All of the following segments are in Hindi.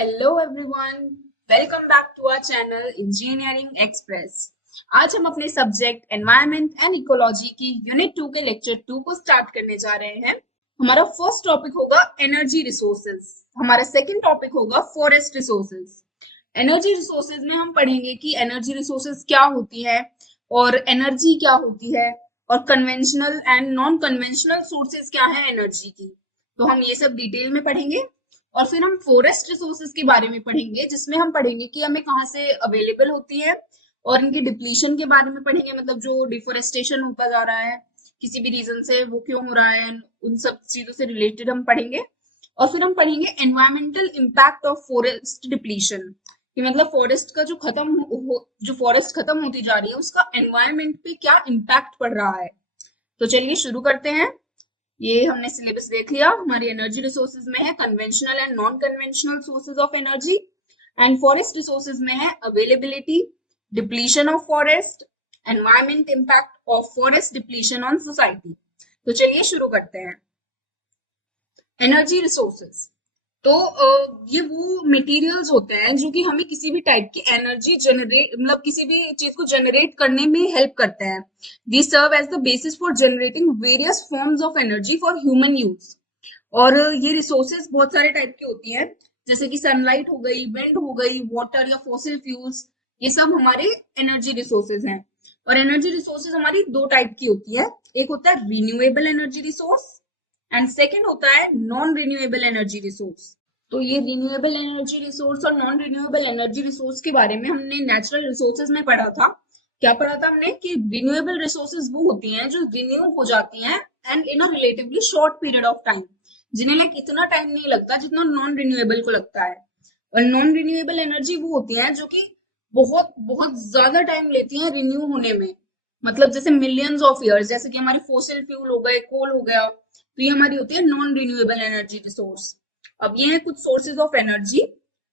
Hello everyone, welcome back to our channel engineering express. आज हम अपने सब्जेक्ट एनवायरनमेंट एंड इकोलॉजी की यूनिट 2 के लेक्चर 2 को स्टार्ट करने जा रहे हैं। हमारा फर्स्ट टॉपिक होगा एनर्जी रिसोर्सेज। हमारा सेकंड टॉपिक होगा फॉरेस्ट रिसोर्सेज। एनर्जी रिसोर्सेज में हम पढ़ेंगे कि एनर्जी रिसोर्सेज क्या होती है और एनर्जी क्या होती है और conventional and non conventional sources क्या है एनर्जी की। तो हम ये सब डिटेल में पढ़ेंगे और फिर हम फॉरेस्ट रिसोर्सेज के बारे में पढ़ेंगे, जिसमें हम पढ़ेंगे कि हमें कहाँ से अवेलेबल होती है और इनकी डिप्लीशन के बारे में पढ़ेंगे। मतलब जो डिफोरेस्टेशन होता जा रहा है किसी भी रीजन से, वो क्यों हो रहा है, उन सब चीजों से रिलेटेड हम पढ़ेंगे। और फिर हम पढ़ेंगे environmental impact of forest depletion, कि मतलब फॉरेस्ट का जो फॉरेस्ट खत्म होती जा रही है उसका एनवायरमेंट पे क्या इम्पैक्ट पड़ रहा है। तो चलिए शुरू करते हैं। ये हमने सिलेबस देख लिया। हमारी एनर्जी रिसोर्सेज में है conventional and non conventional sources of energy, and forest resources में है availability, depletion of forest, environment impact of forest depletion on society. तो चलिए शुरू करते हैं। एनर्जी रिसोर्सेज तो ये वो मटेरियल्स होते हैं जो कि हमें किसी भी टाइप की एनर्जी जनरेट, मतलब किसी भी चीज को जनरेट करने में हेल्प करते हैं। They serve as the basis for generating various forms of energy for human use. और ये रिसोर्सेज बहुत सारे टाइप की होती हैं, जैसे कि सनलाइट हो गई, विंड हो गई, वाटर या फॉसिल फ्यूल्स, ये सब हमारे एनर्जी रिसोर्सेज हैं। और एनर्जी रिसोर्सेज हमारी दो टाइप की होती है, एक होता है renewable energy resource and second होता है नॉन रिन्यूएबल एनर्जी रिसोर्स। तो ये रिन्यूएबल एनर्जी रिसोर्स और नॉन रिन्यूएबल एनर्जी रिसोर्स के बारे में हमने नेचुरल रिसोर्सेज में पढ़ा था। क्या पढ़ा था हमने कि रिन्यूएबल रिसोर्सेज वो होती हैं जो रिन्यू हो जाती हैं and in a relatively short period of time, जिन्हें लाइक इतना टाइम नहीं लगता जितना नॉन रिन्यूएबल को लगता है। और नॉन रिन्यूएबल एनर्जी वो होती हैं जो कि बहुत बहुत ज्यादा टाइम लेती हैं रिन्यू होने में, मतलब जैसे मिलियंस ऑफ ईयर्स, जैसे कि हमारे फोसिल फ्यूल हो गए, कोल हो गया। तो ये हमारी होती है नॉन रिन्यूएबल एनर्जी रिसोर्स। अब ये है कुछ sources of energy: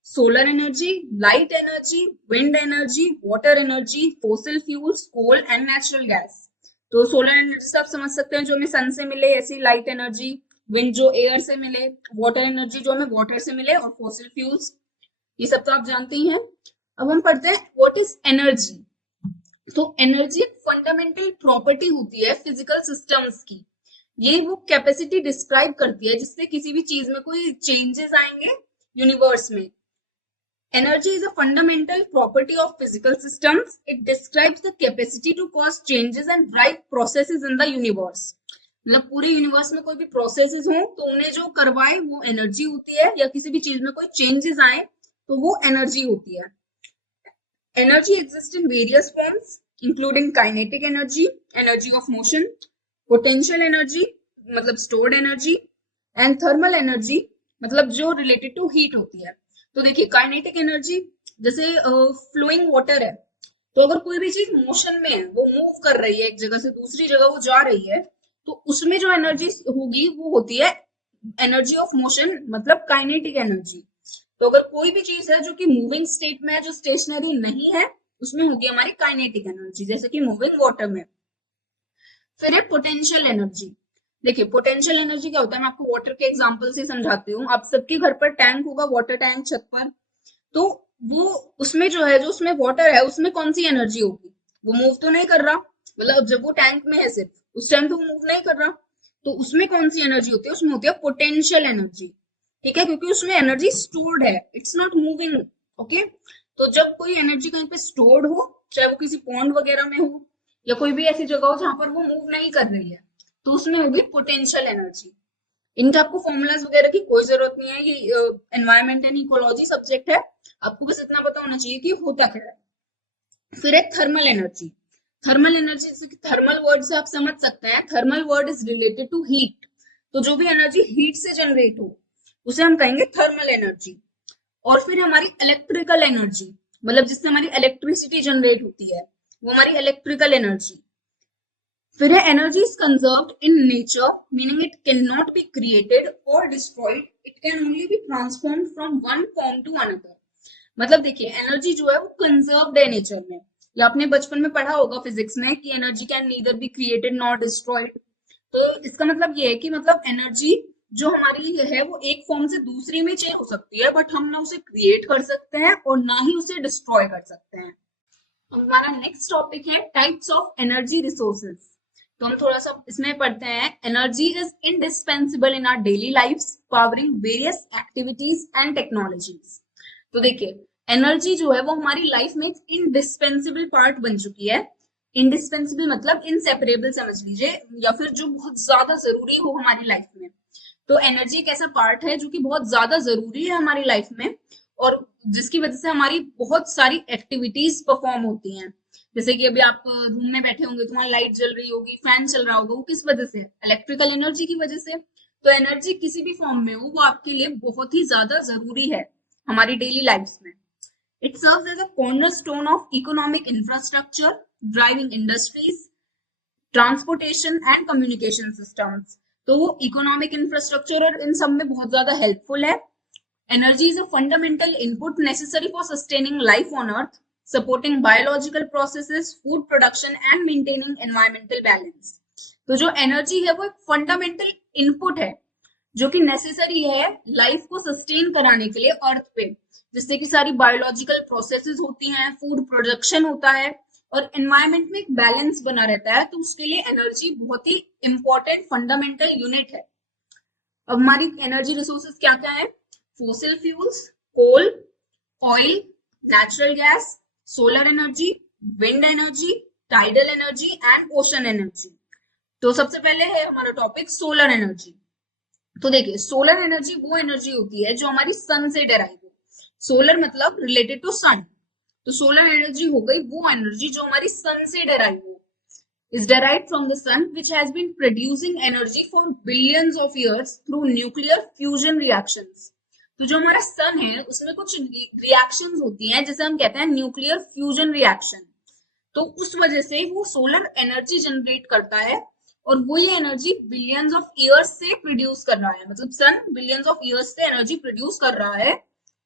solar energy, light energy, wind energy, water energy, fossil fuels, coal and natural gas. तो सोलर एनर्जी सब समझ सकते हैं, जो हमें सन से मिले, ऐसी लाइट एनर्जी, विंड जो एयर से मिले, वाटर एनर्जी जो हमें वाटर से मिले, और फोसिल फ्यूल्स ये सब तो आप जानते ही हैं। अब हम पढ़ते हैं व्हाट इज एनर्जी। तो एनर्जी एक फंडामेंटल प्रॉपर्टी होती है फिजिकल सिस्टम्स की। ये वो कैपेसिटी डिस्क्राइब करती है जिससे किसी भी चीज में कोई चेंजेस आएंगे यूनिवर्स में। Energy is a fundamental property of physical systems. It describes the capacity to cause changes and drive processes in the universe. मतलब पूरे यूनिवर्स में कोई भी प्रोसेसेस हो तो उन्हें जो करवाए वो एनर्जी होती है, या किसी भी चीज में कोई चेंजेस आए तो वो एनर्जी होती है। Energy exists in various forms, including kinetic energy, energy of motion, potential energy, मतलब stored energy, and thermal energy, मतलब जो related to heat होती है। तो देखिए काइनेटिक एनर्जी, जैसे फ्लोइंग वाटर है, तो अगर कोई भी चीज मोशन में है, वो मूव कर रही है, एक जगह से दूसरी जगह वो जा रही है, तो उसमें जो एनर्जी होगी वो होती है एनर्जी ऑफ मोशन, मतलब काइनेटिक एनर्जी। तो अगर कोई भी चीज है जो कि मूविंग स्टेट में है, जो स्टेशनरी नहीं है, उसमें होगी हमारी काइनेटिक एनर्जी, जैसे कि मूविंग वाटर में। फिर है पोटेंशियल एनर्जी। देखिए पोटेंशियल एनर्जी क्या होता है, मैं आपको वाटर के एग्जांपल से समझाती हूँ। आप सबके घर पर टैंक होगा, वाटर टैंक छत पर, तो वो उसमें जो है, जो उसमें वाटर है, उसमें कौन सी एनर्जी होगी? वो मूव तो नहीं कर रहा, मतलब जब वो टैंक में है सिर्फ उस टाइम तो वो मूव नहीं कर रहा, तो उसमें कौन सी एनर्जी होती है? उसमें होती है पोटेंशियल एनर्जी। ठीक है, क्योंकि उसमें एनर्जी स्टोर्ड है, इट्स नॉट मूविंग। ओके, तो जब कोई एनर्जी कहीं पे स्टोर्ड हो, चाहे वो किसी पॉन्ड वगैरह में हो या कोई भी ऐसी जगह हो जहां पर वो मूव नहीं कर रही है, तो उसमें होगी पोटेंशियल एनर्जी। इनका आपको फॉर्मूलाज वगैरह की कोई जरूरत नहीं है, ये एनवायरमेंट एंड इकोलॉजी सब्जेक्ट है, आपको बस इतना पता होना चाहिए कि होता क्या है। फिर है थर्मल एनर्जी। थर्मल एनर्जी, जैसे कि थर्मल वर्ड से आप समझ सकते हैं, thermal word is related to heat. तो जो भी एनर्जी हीट से जनरेट हो उसे हम कहेंगे थर्मल एनर्जी। और फिर हमारी इलेक्ट्रिकल एनर्जी, मतलब जिससे हमारी इलेक्ट्रिसिटी जनरेट होती है, वो हमारी इलेक्ट्रिकल एनर्जी। फिर है energy is conserved in nature, meaning it can not be created और destroyed, it can only be transformed from one form to another. मतलब देखिए एनर्जी जो है वो कंजर्व्ड है नेचर में, या आपने बचपन में पढ़ा होगा फिजिक्स में कि energy can neither be created not destroyed. तो इसका मतलब ये है कि मतलब एनर्जी जो हमारी है वो एक फॉर्म से दूसरी में चेंज हो सकती है, बट हम ना उसे क्रिएट कर सकते हैं और ना ही उसे डिस्ट्रॉय कर सकते हैं। हमारा नेक्स्ट टॉपिक है टाइप्स ऑफ एनर्जी रिसोर्सेज। तो हम थोड़ा सा इसमें पढ़ते हैं। Energy is indispensable in our daily lifes, powering various activities and technologies. तो देखिए, एनर्जी जो है वो हमारी लाइफ में एक इंडिस्पेंसिबल पार्ट बन चुकी है। इंडिस्पेंसिबल मतलब इनसेपरेबल समझ लीजिए, या फिर जो बहुत ज्यादा जरूरी हो हमारी लाइफ में। तो एनर्जी एक ऐसा पार्ट है जो कि बहुत ज्यादा जरूरी है हमारी लाइफ में, और जिसकी वजह से हमारी बहुत सारी एक्टिविटीज परफॉर्म होती हैं। जैसे कि अभी आप रूम में बैठे होंगे, तुम्हारी लाइट जल रही होगी, फैन चल रहा होगा, वो किस वजह से? इलेक्ट्रिकल एनर्जी की वजह से। तो एनर्जी किसी भी फॉर्म में हो, वो आपके लिए बहुत ही ज्यादा जरूरी है हमारी डेली लाइफ में। It serves as a cornerstone of economic infrastructure, driving industries, transportation and communication systems. तो वो इकोनॉमिक इंफ्रास्ट्रक्चर और इन सब में बहुत ज्यादा हेल्पफुल है। Energy is a fundamental input necessary for sustaining life on earth, supporting biological processes, food production and maintaining environmental balance. तो जो एनर्जी है वो एक फंडामेंटल इनपुट है जो कि नेसेसरी है लाइफ को सस्टेन कराने के लिए अर्थ पे, जिससे कि सारी बायोलॉजिकल प्रोसेसेस होती हैं, फूड प्रोडक्शन होता है और एनवायरमेंट में एक बैलेंस बना रहता है। तो उसके लिए एनर्जी बहुत ही इंपॉर्टेंट फंडामेंटल यूनिट है। अब हमारी एनर्जी रिसोर्सेज क्या क्या है? Fossil fuels, coal, oil, natural gas, solar energy, wind energy, tidal energy and ocean energy. तो सबसे पहले है हमारा टॉपिक सोलर एनर्जी। तो देखिए, सोलर एनर्जी वो एनर्जी होती है जो हमारी सन से डेराइव हो। सोलर मतलब रिलेटेड टू सन। तो सोलर एनर्जी हो गई वो एनर्जी जो हमारी सन से डेराइव हो, is derived from the sun, which has been producing energy for billions of years through nuclear fusion reactions. तो जो हमारा सन है उसमें कुछ रिएक्शंस होती हैं जिसे हम कहते हैं न्यूक्लियर फ्यूजन रिएक्शन। तो उस वजह से वो सोलर एनर्जी जनरेट करता है, और वो ये एनर्जी बिलियंस ऑफ ईयर्स से प्रोड्यूस कर रहा है। मतलब सन बिलियंस ऑफ ईयर्स से एनर्जी प्रोड्यूस कर रहा है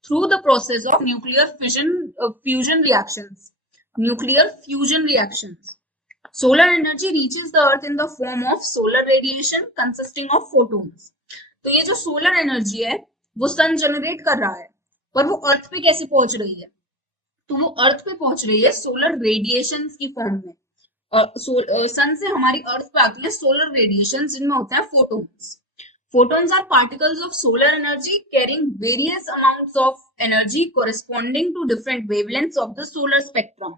through the process of nuclear fusion reactions. Nuclear fusion reactions. Solar energy reaches the earth in the form of solar radiation consisting of photons. तो ये जो सोलर एनर्जी है वो सन जनरेट कर रहा है, पर वो अर्थ पे कैसे पहुंच रही है? तो वो अर्थ पे पहुंच रही है सोलर रेडिएशन की फॉर्म में। और सन से हमारी अर्थ पे आती है सोलर रेडिएशन, जिनमें होते हैं photons. Photons are particles of solar energy carrying various amounts of energy corresponding to different wavelengths of the solar spectrum.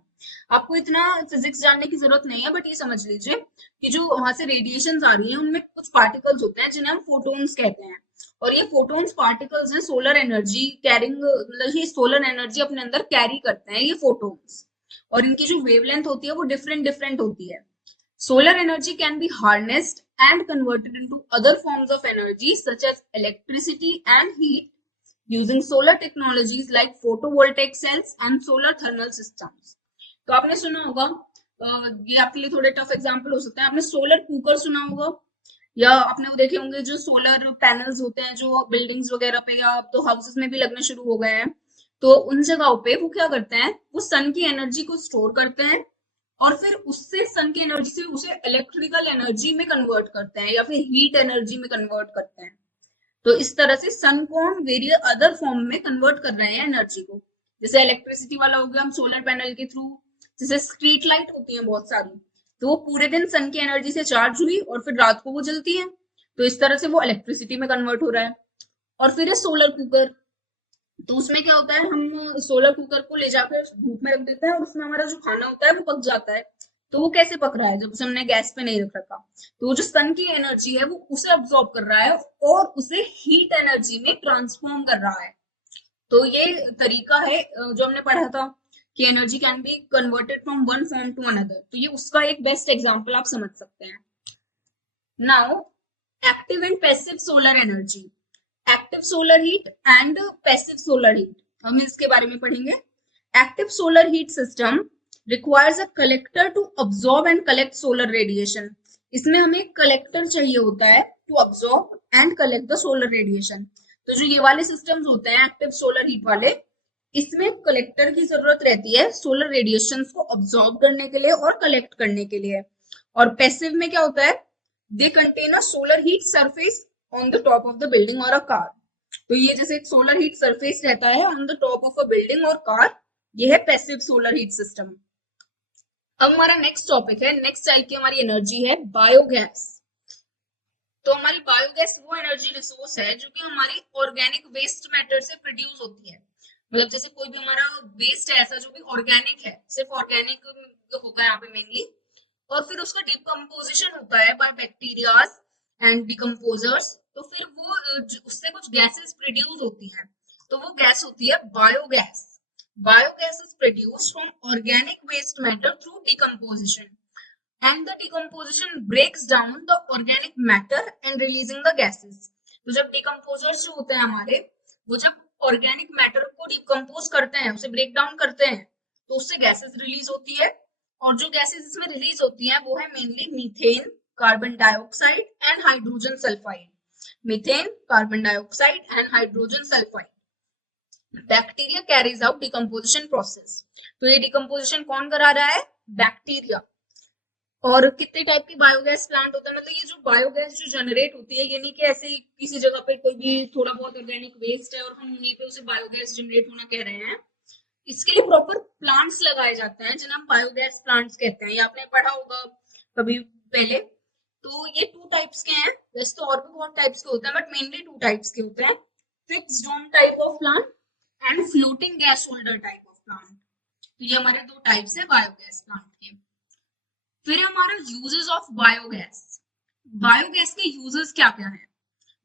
आपको इतना फिजिक्स जानने की जरूरत नहीं है, बट ये समझ लीजिए कि जो वहां से रेडिएशन आ रही है उनमें कुछ पार्टिकल्स होते हैं जिन्हें हम फोटोन्स कहते हैं, और ये फोटोन्स पार्टिकल्स हैं सोलर एनर्जी कैरिंग, मतलब ये सोलर एनर्जी अपने अंदर कैरी करते हैं ये फोटोन्स, और इनकी जो वेवलेंथ होती है वो डिफरेंट डिफरेंट होती है। Solar energy can be harnessed and converted into other forms of energy such as electricity and heat using solar technologies like photovoltaic cells and solar thermal systems. तो आपने सुना होगा, ये आपके लिए थोड़े टफ एग्जांपल हो सकते हैं। आपने सोलर कुकर सुना होगा, या आपने वो देखे होंगे जो सोलर पैनल्स होते हैं जो बिल्डिंग्स वगैरह पे या अब तो हाउसेस में भी लगने शुरू हो गए हैं। तो उन जगहों पे वो क्या करते हैं, वो सन की एनर्जी को स्टोर करते हैं और फिर उससे सन की एनर्जी से उसे इलेक्ट्रिकल एनर्जी में कन्वर्ट करते हैं या फिर हीट एनर्जी में कन्वर्ट करते हैं। तो इस तरह से सन को हम वेरियस अदर फॉर्म में कन्वर्ट कर रहे हैं एनर्जी को। जैसे इलेक्ट्रिसिटी वाला हो गया, हम सोलर पैनल के थ्रू, जैसे स्ट्रीट लाइट होती है बहुत सारी, तो वो पूरे दिन सन की एनर्जी से चार्ज हुई और फिर रात को वो जलती है, तो इस तरह से वो इलेक्ट्रिसिटी में कन्वर्ट हो रहा है। और फिर है सोलर कुकर। तो उसमें क्या होता है, हम सोलर कुकर को ले जाकर धूप में रख देते हैं और उसमें हमारा जो खाना होता है वो पक जाता है। तो वो कैसे पक रहा है? जब उसे हमने गैस पे नहीं रख रखा, तो वो जो सन की एनर्जी है वो उसे अब्सॉर्ब कर रहा है और उसे हीट एनर्जी में ट्रांसफॉर्म कर रहा है। तो ये तरीका है जो हमने पढ़ा था कि energy can be converted from one form to another. तो ये उसका एक बेस्ट एग्जाम्पल आप समझ सकते हैं। Now, active and passive solar energy, active solar heat and passive solar heat, हम इसके बारे में पढ़ेंगे। Active solar heat system requires a collector to absorb and collect solar radiation. इसमें हमें एक कलेक्टर चाहिए होता है to absorb and collect the solar radiation. तो जो ये वाले सिस्टम्स होते हैं एक्टिव सोलर हीट वाले, इसमें कलेक्टर की जरूरत रहती है सोलर रेडिएशंस को अब्सॉर्ब करने के लिए और कलेक्ट करने के लिए। और पैसिव में क्या होता है, they contain a solar heat surface on the top of the building और अ कार। तो ये जैसे एक सोलर हीट सरफेस रहता है on the top of a building और कार, ये है पैसिव सोलर हीट सिस्टम। अब हमारा नेक्स्ट टॉपिक है, नेक्स्ट टाइप की हमारी एनर्जी है बायोगैस। तो हमारी बायोगैस वो एनर्जी रिसोर्स है जो कि हमारी ऑर्गेनिक वेस्ट मैटर से प्रोड्यूस होती है। मतलब जैसे कोई भी हमारा वेस्ट है ऐसा जो भी ऑर्गेनिक है, सिर्फ ऑर्गेनिक होगा यहाँ पे मेनली, और फिर उसका डिकम्पोजिशन होता है बाय बैक्टीरियाज एंड डिकम्पोजर्स, तो फिर वो उससे कुछ गैसेस प्रोड्यूस होती हैं, तो वो गैस होती है biogas. Biogas is produced from organic waste matter through decomposition and the decomposition breaks down the organic matter and releasing the gases। तो जब डिकम्पोजर्स जो होते हैं हमारे, वो जब ऑर्गेनिक मैटर को डिकम्पोज करते हैं, उसे ब्रेक डाउन करते हैं, तो उससे गैसेस रिलीज होती है, और जो गैसेस इसमें रिलीज होती हैं वो है mainly methane, carbon dioxide and hydrogen sulphide. Methane, carbon dioxide and hydrogen sulphide. Bacteria carries out decomposition process. तो ये डिकम्पोजिशन कौन करा रहा है? बैक्टीरिया। और कितने टाइप की बायोगैस प्लांट होता है, मतलब ये जो बायोगैस जो जनरेट होती है, ये नहीं कि ऐसे किसी जगह पे कोई भी थोड़ा बहुत ऑर्गेनिक वेस्ट है और हम वहीं पे उसे बायोगैस जनरेट होना कह रहे हैं। इसके लिए प्रॉपर प्लांट्स लगाए जाते हैं जिन्हें हम बायोगैस प्लांट्स कहते हैं, ये आपने पढ़ा होगा कभी पहले। तो ये टू टाइप्स के हैं, वैसे तो और भी बहुत टाइप्स के होते हैं बट मेनली टू टाइप्स के होते हैं, fixed dome type of plant and floating gas holder type of plant. तो ये हमारे दो टाइप्स है बायोगैस प्लांट के। फिर हमारा यूजेस ऑफ बायोगैस। बायोगैस के यूजेस क्या क्या है?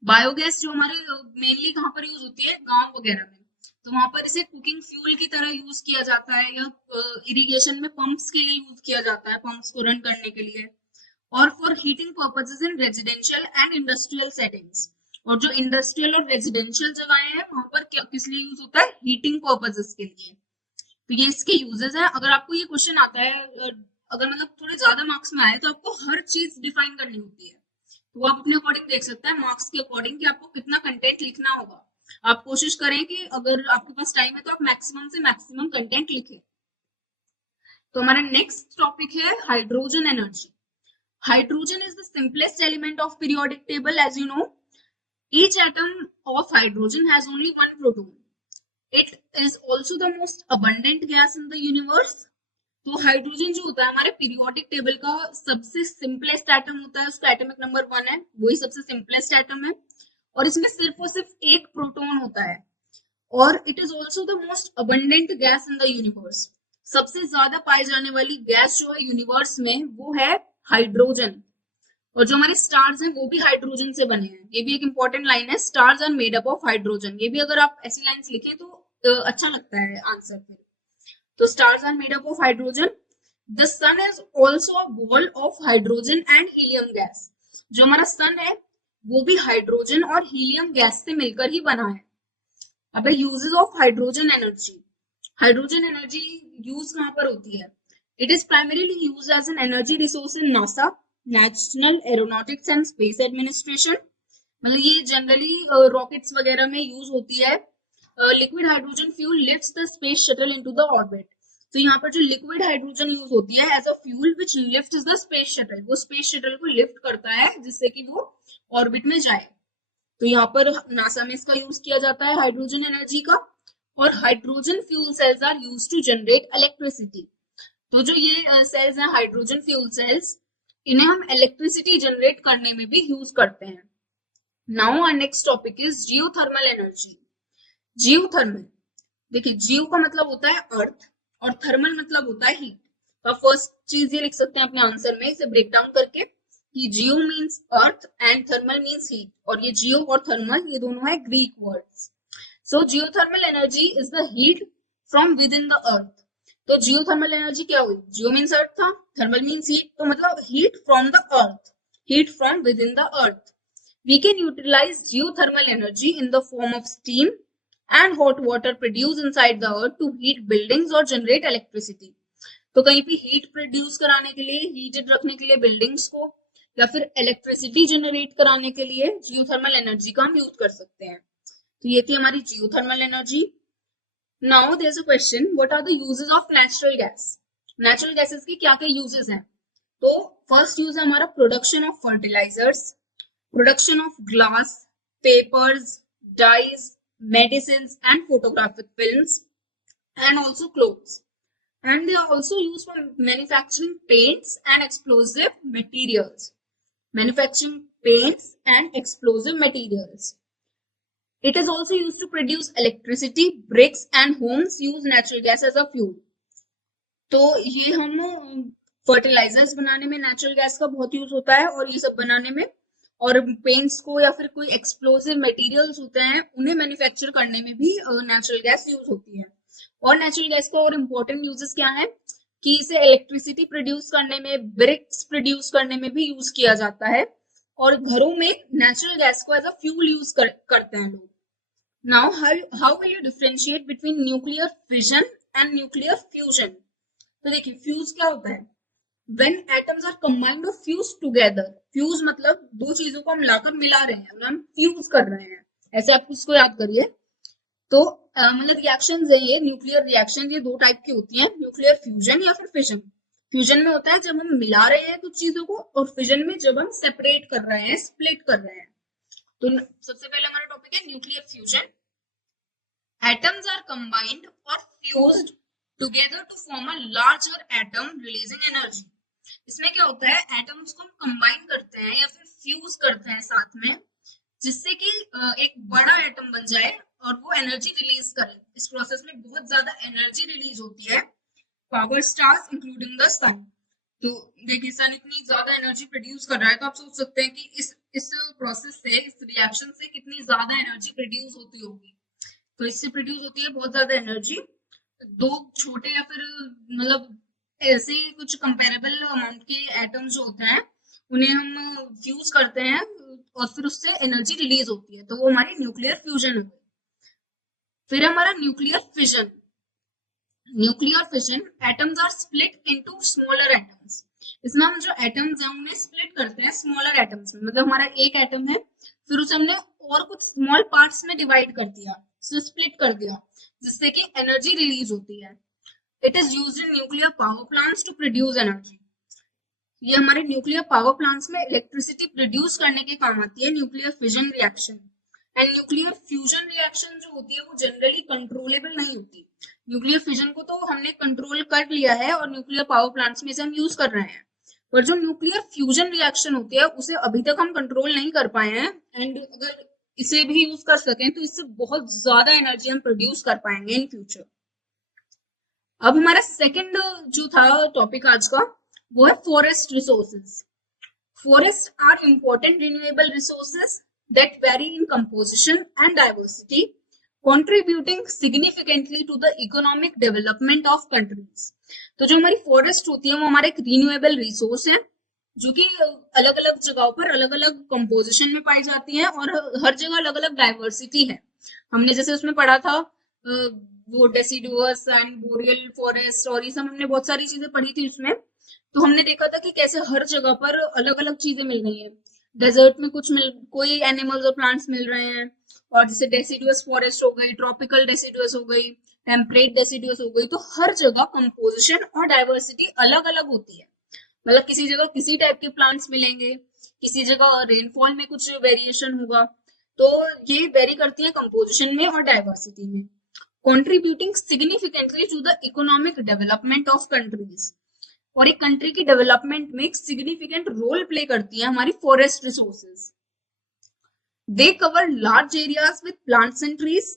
बायोगैस जो हमारे मेनली कहाँ पर यूज होती है? गांव वगैरह में। तो वहां पर इसे कुकिंग फ्यूल की तरह यूज किया जाता है, या इरिगेशन में पंप्स के लिए यूज किया जाता है, पंप्स को रन करने के लिए, और for heating purposes in residential and industrial settings. और जो इंडस्ट्रियल और रेजिडेंशियल जगह है वहां पर क्या किस लिए यूज होता है? हीटिंग पर्पसेस के लिए। तो ये इसके यूजेस है। अगर आपको ये क्वेश्चन आता है, अगर मतलब थोड़े ज्यादा मार्क्स में आए, तो आपको हर चीज डिफाइन करनी होती है, तो आप अपने अकॉर्डिंग देख सकते हैं मार्क्स के अकॉर्डिंग कि आपको कितना कंटेंट लिखना होगा। आप कोशिश करें कि अगर आपके पास टाइम है तो आप मैक्सिमम से मैक्सिमम कंटेंट लिखें। तो हमारा नेक्स्ट टॉपिक है hydrogen energy. Hydrogen is the simplest element of periodic table, as you know. Each atom of hydrogen has only one proton. It is also the most abundant gas in the universe. तो हाइड्रोजन जो होता है हमारे पीरियोडिक टेबल का सबसे सिंपलेस्ट एटम होता है, उसका एटॉमिक नंबर 1 है, वही सबसे सिंपलेस्ट एटम है, और इसमें सिर्फ और सिर्फ एक प्रोटॉन होता है। और it is also the most abundant gas in the universe. सबसे ज्यादा पाई जाने वाली गैस जो है यूनिवर्स में वो है हाइड्रोजन। और जो हमारे स्टार्स हैं वो भी हाइड्रोजन से बने हैं, ये भी एक इंपॉर्टेंट लाइन है, stars are made up of hydrogen. ये भी अगर आप ऐसी लाइंस लिखें तो अच्छा लगता है आंसर फिर। तो stars are made up of hydrogen. The sun is also a ball of hydrogen and helium gas. जो हमारा सन है वो भी हाइड्रोजन और हीलियम गैस से मिलकर ही बना है। अब uses of hydrogen energy. Hydrogen energy use कहाँ पर होती है? It is primarily use as an energy resource in NASA, National Aeronautics and Space Administration. मतलब ये जनरली रॉकेट्स वगैरह में यूज होती है। Liquid hydrogen fuel lifts the space shuttle into the orbit. तो यहाँ पर जो लिक्विड हाइड्रोजन यूज होती है as a fuel which lifts the space shuttle, वो स्पेस शटल को लिफ्ट करता है जिससे कि वो ऑर्बिट में जाए। तो यहाँ पर नासा में इसका यूज किया जाता है हाइड्रोजन एनर्जी का। और hydrogen fuel cells are use to generate electricity. तो जो ये सेल्स हैं हाइड्रोजन फ्यूल सेल्स, इन्हें हम इलेक्ट्रिसिटी जनरेट करने में भी यूज करते हैं। Now our next topic is geothermal energy. Geothermal, देखिए जियो का मतलब होता है अर्थ और थर्मल मतलब होता है हीट। तो फर्स्ट चीज ये लिख सकते हैं अपने आंसर में, इसे ब्रेक डाउन करके, कि geo means earth and thermal means heat. और ये जियो और थर्मल ये दोनों है Greek words. So geothermal energy is the heat from within the earth. तो जियोथर्मल एनर्जी क्या हुई? जियो मींस अर्थ था, थर्मल मींस हीट, तो मतलब heat from the earth, heat from within the earth. We can utilize geothermal energy in the form of steam and hot water produced inside the earth to heat buildings or generate electricity. तो कहीं पे हीट प्रोड्यूस कराने के लिए, हीटेड रखने के लिए बिल्डिंग्स को, या फिर इलेक्ट्रिसिटी जनरेट कराने के लिए जियोथर्मल एनर्जी का हम यूज कर सकते हैं। तो ये थी हमारी geothermal energy. Now there is a question, what are the uses of natural gas? Natural gases के क्या क्या यूजेस हैं? तो फर्स्ट यूज है हमारा production of fertilizers, Production of glass, papers, dyes, medicines, and photographic films, and also clothes. And they are also used for manufacturing paints and explosive materials. Manufacturing paints and explosive materials. It is also used to produce electricity. Bricks and homes use natural gas as a fuel. तो ये हम फर्टिलाइजर्स बनाने में नेचुरल गैस का बहुत यूज होता है, और ये सब बनाने में, और पेंट्स को या फिर कोई एक्सप्लोसिव मटेरियल्स होते हैं उन्हें मैन्युफैक्चर करने में भी नेचुरल गैस यूज होती है। और नेचुरल गैस का और इम्पोर्टेंट यूजेस क्या है कि इसे इलेक्ट्रिसिटी प्रोड्यूस करने में, ब्रिक्स प्रोड्यूस करने में भी यूज किया जाता है, और घरों में नेचुरल गैस को एज अ फ्यूल यूज करते हैं लोग। Now how will you differentiate between nuclear fission and nuclear fusion? तो देखिए फ्यूज क्या होता है, when atoms are combined or fused together। Fuse मतलब दो चीजों को हम लाकर मिला रहे हैं, हम फ्यूज कर रहे हैं, ऐसे आप उसको याद करिए। तो मतलब रिएक्शन है ये, न्यूक्लियर रिएक्शन ये दो टाइप की होती है, न्यूक्लियर फ्यूजन या फिर फिजन। फ्यूजन में होता है जब हम मिला रहे हैं कुछ चीजों को, और फिजन में जब हम सेपरेट कर रहे हैं, स्प्लिट कर रहे हैं। तो सबसे पहले हमारा टॉपिक है nuclear fusion. Atoms are combined or fused together to form a larger atom releasing energy। इसमें क्या होता है, एटम्स को हम कंबाइन करते हैं या फिर फ्यूज करते हैं साथ में, जिससे कि एक बड़ा एटम बन जाए और वो एनर्जी रिलीज करे। इस प्रोसेस में बहुत ज्यादा एनर्जी रिलीज होती है, पावर स्टार्स इंक्लूडिंग द सन। तो देखिए सन इतनी ज्यादा एनर्जी प्रोड्यूस कर रहा है, तो आप सोच सकते हैं कि इस प्रोसेस से, इस रिएक्शन से कितनी ज्यादा एनर्जी प्रोड्यूस होती होगी। तो इससे प्रोड्यूस होती है बहुत ज्यादा एनर्जी। दो छोटे या फिर मतलब ऐसे कुछ कंपेरेबल अमाउंट के एटम्स जो होते हैं उन्हें हम फ्यूज करते हैं और फिर उससे एनर्जी रिलीज होती है, तो वो हमारी न्यूक्लियर फ्यूजन हो गई। फिर हमारा nuclear fission. Nuclear fission, atoms are split into smaller atoms. इसमें हम जो एटम्स हैं उन्हें स्प्लिट करते हैं स्मॉलर एटम्स में, मतलब हमारा एक एटम है, फिर उसे हमने और कुछ स्मॉल पार्ट्स में डिवाइड कर दिया, स्प्लिट कर दिया, जिससे कि एनर्जी रिलीज होती है। It is used in nuclear power plants to produce energy. ये हमारे न्यूक्लियर पावर प्लांट्स में इलेक्ट्रिसिटी प्रोड्यूस करने के काम आती है nuclear fission reaction. And nuclear fusion reaction जो होती है वो जनरली कंट्रोलेबल नहीं होती। न्यूक्लियर फिजन को तो हमने कंट्रोल कर लिया है और न्यूक्लियर पावर प्लांट्स में से हम यूज कर रहे हैं, पर जो न्यूक्लियर फ्यूजन रिएक्शन होती है उसे अभी तक हम कंट्रोल नहीं कर पाए हैं। एंड अगर इसे भी यूज कर सकें तो इससे बहुत ज्यादा एनर्जी हम प्रोड्यूस कर पाएंगे इन फ्यूचर। अब हमारा सेकंड जो था टॉपिक आज का, वो है forest resources. Forests are important renewable resources that vary in composition and diversity, contributing significantly to the economic development of countries। तो जो हमारी फॉरेस्ट होती है वो हमारे एक रिन्यूएबल रिसोर्स है, जो कि अलग अलग जगहों पर अलग अलग कंपोजिशन में पाई जाती है, और हर जगह अलग अलग डाइवर्सिटी है। हमने जैसे उसमें पढ़ा था वो डेसिडुअस एंड बोरियल फॉरेस्ट, और ये सब हमने बहुत सारी चीजें पढ़ी थी उसमें। तो हमने देखा था कि कैसे हर जगह पर अलग अलग चीजें मिल रही हैं। डेजर्ट में कोई एनिमल्स और प्लांट्स मिल रहे हैं, और जैसे डेसिडुअस फॉरेस्ट हो गई, ट्रॉपिकल डेसिडुअस हो गई, टेम्परेट डेसिडुअस हो गई। तो हर जगह कंपोजिशन और डाइवर्सिटी अलग अलग होती है, मतलब किसी जगह किसी टाइप के प्लांट्स मिलेंगे, किसी जगह रेनफॉल में कुछ वेरिएशन होगा। तो ये वेरी करती है कंपोजिशन में और डाइवर्सिटी में, contributing significantly to the economic development of countries. और एक कंट्री की डेवलपमेंट में एक सिग्निफिकेंट रोल प्ले करती है हमारी forest resources. They cover large areas with plants and trees.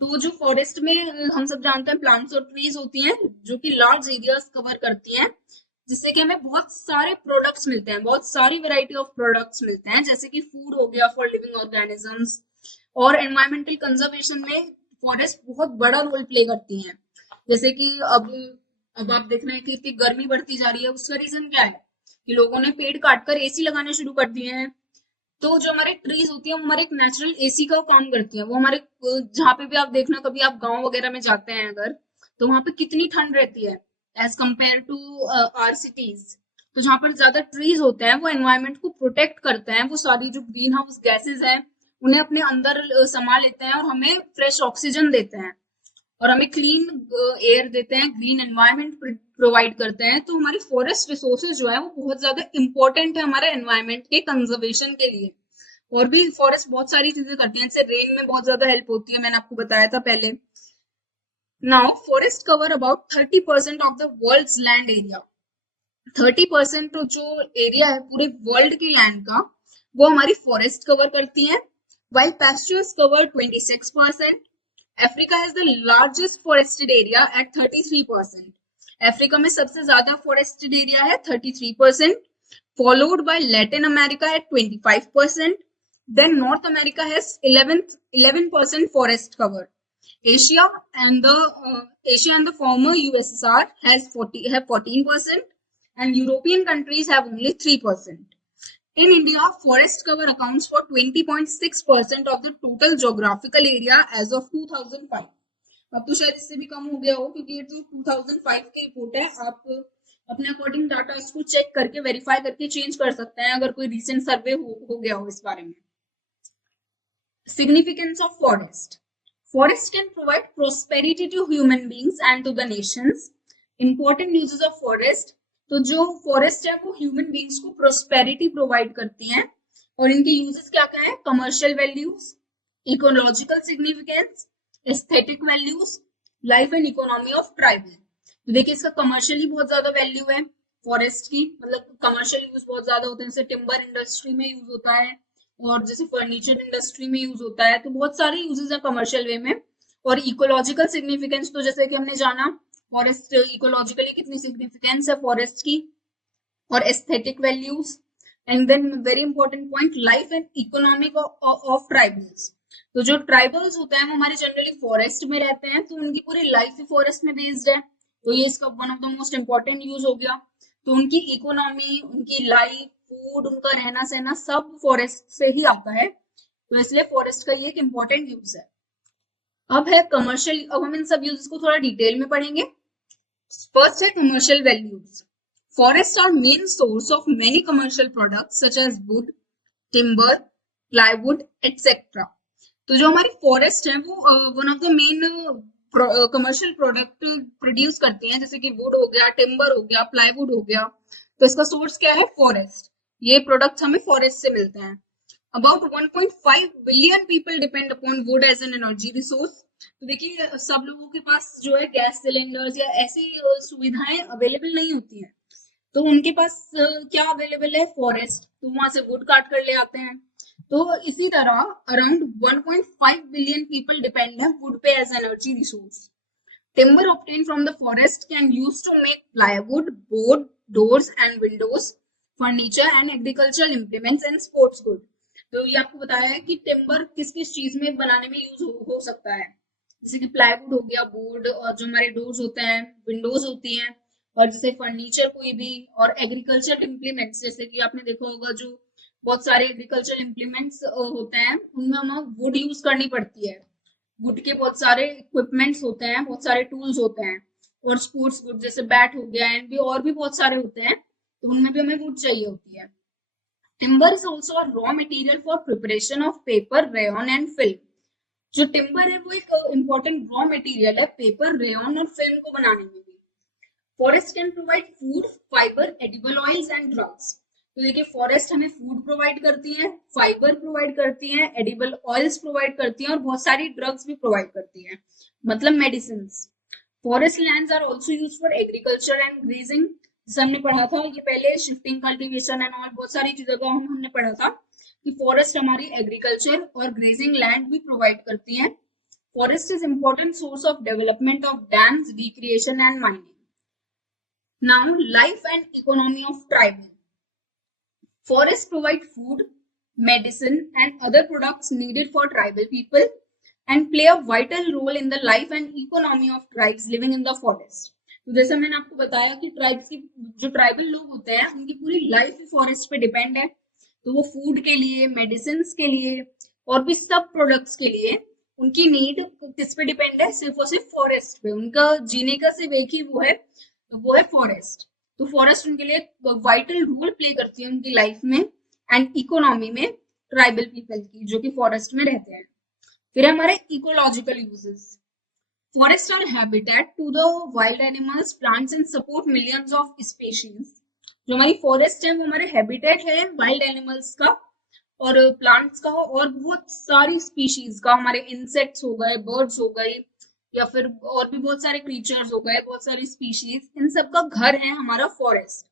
तो जो फॉरेस्ट में हम सब जानते हैं प्लांट्स और ट्रीज होती हैं जो कि लार्ज एरियाज कवर करती हैं, जिससे कि हमें बहुत सारे प्रोडक्ट्स मिलते हैं, बहुत सारी वैरायटी ऑफ प्रोडक्ट्स मिलते हैं, जैसे कि फूड हो गया फॉर लिविंग ऑर्गेनिजम्स। और एनवायरमेंटल कंजर्वेशन में फॉरेस्ट बहुत बड़ा रोल प्ले करती हैं। जैसे कि अब आप देख रहे हैं कि इतनी गर्मी बढ़ती जा रही है, उसका रीजन क्या है कि लोगों ने पेड़ काटकर एसी लगाने शुरू कर दिए हैं। तो जो हमारे ट्रीज होती है वो हमारे एक नेचुरल एसी का काम करती है। वो हमारे जहाँ पे भी आप देखना, कभी आप गांव वगैरह में जाते हैं अगर, तो वहां पे कितनी ठंड रहती है as compare to our cities. तो जहाँ पर ज्यादा ट्रीज होते हैं वो एनवायरमेंट को प्रोटेक्ट करते हैं, वो सारी जो ग्रीन हाउस गैसेज है उन्हें अपने अंदर समा लेते हैं और हमें फ्रेश ऑक्सीजन देते हैं, और हमें क्लीन एयर देते हैं, ग्रीन एनवायरनमेंट प्रोवाइड करते हैं। तो हमारी फॉरेस्ट रिसोर्सेज जो है वो बहुत ज्यादा इंपॉर्टेंट है हमारे एनवायरनमेंट के कंजर्वेशन के लिए। और भी फॉरेस्ट बहुत सारी चीजें करती हैं, जैसे रेन में बहुत ज्यादा हेल्प होती है, मैंने आपको बताया था पहले। Now forest cover about 30% of the world's land area. 30% जो एरिया है पूरे वर्ल्ड की लैंड का, वो हमारी फॉरेस्ट कवर करती है। While pastures cover 26%। Africa has the largest forested area at 33%। Africa में सबसे ज्यादा फॉरेस्टेड एरिया है 33%, followed by Latin America at 25%. Then North America has 11% forest cover. Asia and the Asia and the former USSR has 14%, and European countries have only 3%. In India, forest cover accounts for 20.6% of the total geographical area as of 2005. अब तो शायद इससे भी कम हो गया हो, क्योंकि ये तो 2005 की रिपोर्ट है। आप अपने अकॉर्डिंग डाटा इसको चेक करके वेरीफाई करके चेंज कर सकते हैं अगर कोई रिसेंट सर्वे हो गया हो इस बारे में। Significance of forest. Forest can provide prosperity to human beings and to the nations. Important uses of forest. तो जो फॉरेस्ट है वो ह्यूमन बींग्स को प्रोस्पेरिटी प्रोवाइड करती हैं, और इनके यूजेस क्या क्या है? Commercial values, ecological significance, aesthetic values, life and economy of tribal. तो देखिए इसका कमर्शियली बहुत ज्यादा वैल्यू है फॉरेस्ट की, मतलब कमर्शियल यूज बहुत ज्यादा होते हैं, जैसे टिम्बर इंडस्ट्री में यूज होता है और जैसे फर्नीचर इंडस्ट्री में यूज होता है, तो बहुत सारे यूजेस है कमर्शियल वे में। और इकोलॉजिकल सिग्निफिकेंस, तो जैसे कि हमने जाना फॉरेस्ट इकोलॉजिकली कितनी सिग्निफिकेंस है फॉरेस्ट की, और aesthetic values, and then very important point, life and economic of tribals. तो जो ट्राइबल्स होते हैं वो हमारे जनरली फॉरेस्ट में रहते हैं, तो उनकी पूरी लाइफ ही फॉरेस्ट में बेस्ड है, तो ये इसका one of the most important use हो गया। तो उनकी इकोनॉमी, उनकी लाइफ, फूड, उनका रहना सहना सब फॉरेस्ट से ही आता है, तो इसलिए फॉरेस्ट का ये एक इंपॉर्टेंट यूज है। अब है कमर्शियल, अब हम इन सब यूज को थोड़ा डिटेल में पढ़ेंगे। फर्स्ट है commercial values. Forests are main source of many commercial products such as wood, timber, plywood, etc. तो जो हमारी फॉरेस्ट है वो one of the main commercial product produce करती हैं, जैसे कि वुड हो गया, टिम्बर हो गया, प्लाईवुड हो गया। तो इसका सोर्स क्या है? फॉरेस्ट। ये प्रोडक्ट हमें फॉरेस्ट से मिलते हैं। About 1.5 billion people depend upon wood as an energy resource. तो देखिए सब लोगों के पास जो है गैस सिलेंडर्स या ऐसी सुविधाएं अवेलेबल नहीं होती हैं, तो उनके पास क्या अवेलेबल है? फॉरेस्ट। तो वहां से वुड काट कर ले आते हैं। तो इसी तरह अराउंड 1.5 बिलियन पीपल डिपेंड है वुड पे as energy resource. Timber obtain from the forest can use to make plywood, board, doors and windows, furniture and agricultural implements and sports good. तो ये आपको बताया है कि टिम्बर किस किस चीज में बनाने में यूज हो सकता है, जैसे कि प्लाईवुड हो गया, बोर्ड, और जो हमारे डोर्स होते हैं, विंडोज होती हैं, और जैसे फर्नीचर कोई भी, और एग्रीकल्चर इम्प्लीमेंट्स, जैसे कि आपने देखा होगा जो बहुत सारे एग्रीकल्चर इम्प्लीमेंट्स होते हैं उनमें हमें वुड यूज करनी पड़ती है। वुड के बहुत सारे इक्विपमेंट्स होते हैं, बहुत सारे टूल्स होते हैं, और स्पोर्ट्स वुड जैसे बैट हो गया, एंड भी और भी बहुत सारे होते हैं, तो उनमें भी हमें वुड चाहिए होती है। Timber is also a raw material for preparation of paper, rayon and film. जो टिम्बर है वो एक इम्पोर्टेंट रॉ मटेरियल है पेपर, रेयन और फिल्म को बनाने में भी। Forest can provide food, fibre, edible oils and drugs. तो देखिए फॉरेस्ट हमें फूड प्रोवाइड करती है, फाइबर प्रोवाइड करती है, एडिबल ऑयल्स प्रोवाइड करती है, और बहुत सारी ड्रग्स भी प्रोवाइड करती है, मतलब medicine. Forest lands are also use for agriculture and grazing. जैसे हमने पढ़ा था ये पहले, शिफ्टिंग, कल्टीवेशन एंड ऑल, बहुत सारी चीजों का हमने पढ़ा था कि फॉरेस्ट हमारी एग्रीकल्चर और ग्रेजिंग लैंड भी प्रोवाइड करती है। Forest is important source of development of dams, recreation and mining. Now, life and economy of tribal. Forests provide food, medicine, and other products needed for tribal people and play a vital role in the life and economy of tribes living in the forest. तो जैसे मैंने आपको बताया कि ट्राइब्स की जो ट्राइबल लोग होते हैं उनकी पूरी लाइफ ही फॉरेस्ट पे डिपेंड है, तो वो फूड के लिए, मेडिसिन के लिए, और भी सब प्रोडक्ट्स के लिए उनकी नीड किस पे डिपेंड है? सिर्फ और सिर्फ फॉरेस्ट पे। उनका जीने का सिर्फ एक ही वो है फॉरेस्ट। तो फॉरेस्ट उनके लिए वाइटल रोल प्ले करती है उनकी लाइफ में एंड इकोनॉमी में ट्राइबल पीपल की, जो कि फॉरेस्ट में रहते हैं। फिर हमारे ecological uses. Forest are habitat to the wild animals, plants and support millions of species. जो हमारी फॉरेस्ट है वो हमारे हैबिटेट है वाइल्ड एनिमल्स का, और प्लांट्स का और बहुत सारी स्पीशीज का, हमारे इंसेक्ट्स हो गए, बर्ड्स हो गए, या फिर और भी बहुत सारे क्रीचर्स हो गए, बहुत सारी स्पीशीज, इन सब का घर है हमारा forest.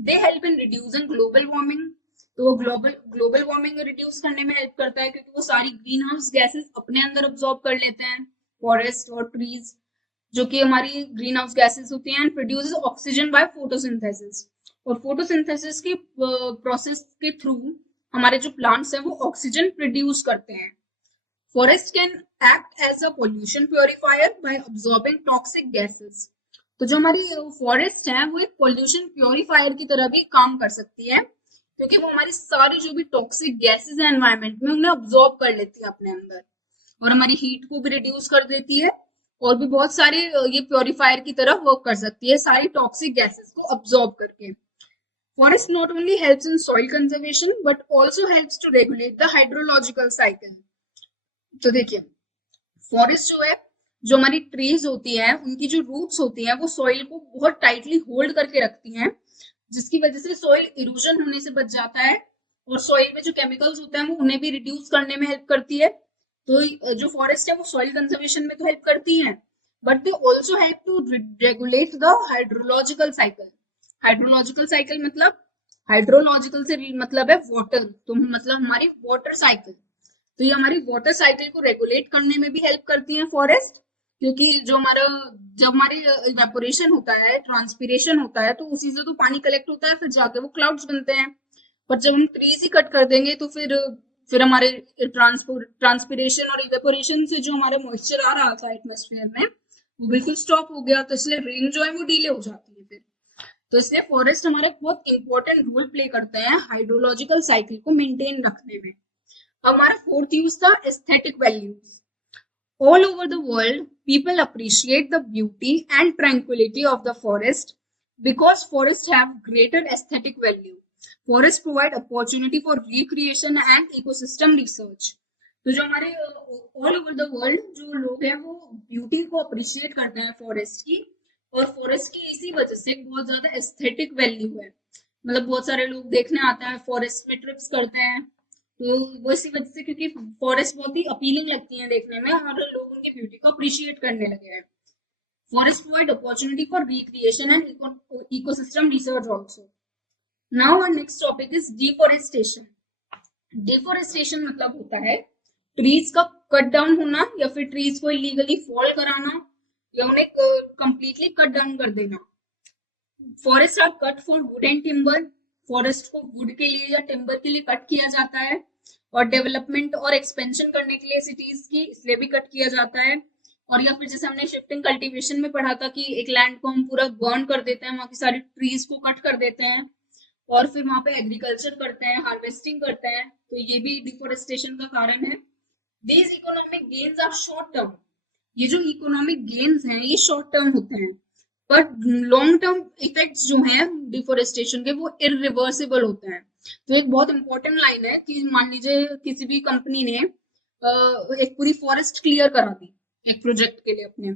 They help in reducing global warming. तो वो ग्लोबल ग्लोबल वार्मिंग रिड्यूस करने में हेल्प करता है, क्योंकि वो सारी ग्रीन हाउस गैसेस अपने अंदर अब्सॉर्ब कर लेते हैं, फॉरेस्ट और ट्रीज, जो कि हमारी ग्रीन हाउस गैसेस होती हैं, and produces oxygen by photosynthesis. और फोटोसिंथेसिस की प्रोसेस के थ्रू हमारे जो प्लांट्स हैं वो ऑक्सीजन प्रोड्यूस करते हैं। Forest can act as a pollution purifier by absorbing toxic gases. तो जो हमारी फॉरेस्ट है वो एक पोल्यूशन प्योरीफायर की तरह भी काम कर सकती है, क्योंकि वो हमारी सारी जो भी टॉक्सिक गैसेस है एनवायरमेंट में उन्हें अब्सॉर्ब कर लेती है अपने अंदर, और हमारी हीट को भी रिड्यूस कर देती है, और भी बहुत सारे ये प्योरीफायर की तरह वर्क कर सकती है सारी टॉक्सिक गैसेस को अब्सॉर्ब करके। Forest not only helps in soil conservation but also helps to regulate the hydrological cycle. तो देखिए, फॉरेस्ट जो है, जो हमारी ट्रीज होती है, उनकी जो रूट्स होती हैं वो सॉइल को बहुत टाइटली होल्ड करके रखती हैं, जिसकी वजह से सॉइल इरोजन होने से बच जाता है, और सॉइल में जो केमिकल्स होते हैं वो उन्हें भी रिड्यूस करने में हेल्प करती है। तो जो फॉरेस्ट है वो सॉइल कंजर्वेशन में तो हेल्प करती है, but they also help to regulate the hydrological cycle. Hydrological cycle मतलब, हाइड्रोलॉजिकल से मतलब है वाटर, तो मतलब हमारी वाटर साइकिल। तो ये हमारी वाटर साइकिल को रेगुलेट करने में भी हेल्प करती है फॉरेस्ट, क्योंकि जो हमारा, जब हमारी इवेपोरेशन होता है, ट्रांसपीरेशन होता है, तो उसी से तो पानी कलेक्ट होता है, फिर जाके वो क्लाउड्स बनते हैं। पर जब हम ट्रीज ही कट कर देंगे तो फिर हमारे ट्रांसपीरेशन और इवेपोरेशन से जो हमारा मॉइस्चर आ रहा था एटमोस्फेयर में वो बिल्कुल स्टॉप हो गया, तो इसलिए रेन जो है वो डिले हो जाती है फिर। तो इसलिए फॉरेस्ट हमारा बहुत इंपॉर्टेंट रोल प्ले करते हैं हाइड्रोलॉजिकल साइकिल को मेंटेन रखने में। हमारा फोर्थ यूज था aesthetic values. All over the world, people appreciate the beauty and tranquility of the forest because forests have greater aesthetic value. Forests provide opportunity for recreation and ecosystem research. तो जो हमारे ऑल ओवर द वर्ल्ड जो लोग हैं वो ब्यूटी को अप्रिशिएट करते हैं फॉरेस्ट की, और फॉरेस्ट की इसी वजह से बहुत ज्यादा एस्थेटिक वैल्यू है। मतलब बहुत सारे लोग देखने आते हैं, फॉरेस्ट में ट्रिप्स करते हैं, तो वो इसी वजह से, क्योंकि फॉरेस्ट बहुत ही अपीलिंग लगती है देखने में, और लोग उनकी ब्यूटी को अप्रिशिएट करने लगे हैं। Forest provide opportunity for recreation and ecosystem research also. Now our next topic is deforestation. Deforestation मतलब होता है ट्रीज का कट डाउन होना, या फिर ट्रीज को इलीगली फॉल कराना, या उन्हें कंप्लीटली कट डाउन कर देना। Forest are cut for wood and timber. Forest को वुड के लिए या टिम्बर के लिए कट किया जाता है, और डेवलपमेंट और एक्सपेंशन करने के लिए सिटीज की, इसलिए भी कट किया जाता है। और या फिर जैसे हमने शिफ्टिंग कल्टीवेशन में पढ़ा था कि एक लैंड को हम पूरा बर्न कर देते हैं, वहां की सारी ट्रीज को कट कर देते हैं, और फिर वहां पे एग्रीकल्चर करते हैं, हार्वेस्टिंग करते हैं, तो ये भी डिफोरेस्टेशन का कारण है। These economic gains are short term. ये जो इकोनॉमिक गेन्स हैं ये शॉर्ट टर्म होते हैं, बट लॉन्ग टर्म इफेक्ट्स जो हैं डिफोरेस्टेशन के वो इरिवर्सिबल होते हैं। तो एक बहुत इंपॉर्टेंट लाइन है कि मान लीजिए किसी भी कंपनी ने एक पूरी फॉरेस्ट क्लियर करा दी एक प्रोजेक्ट के लिए अपने,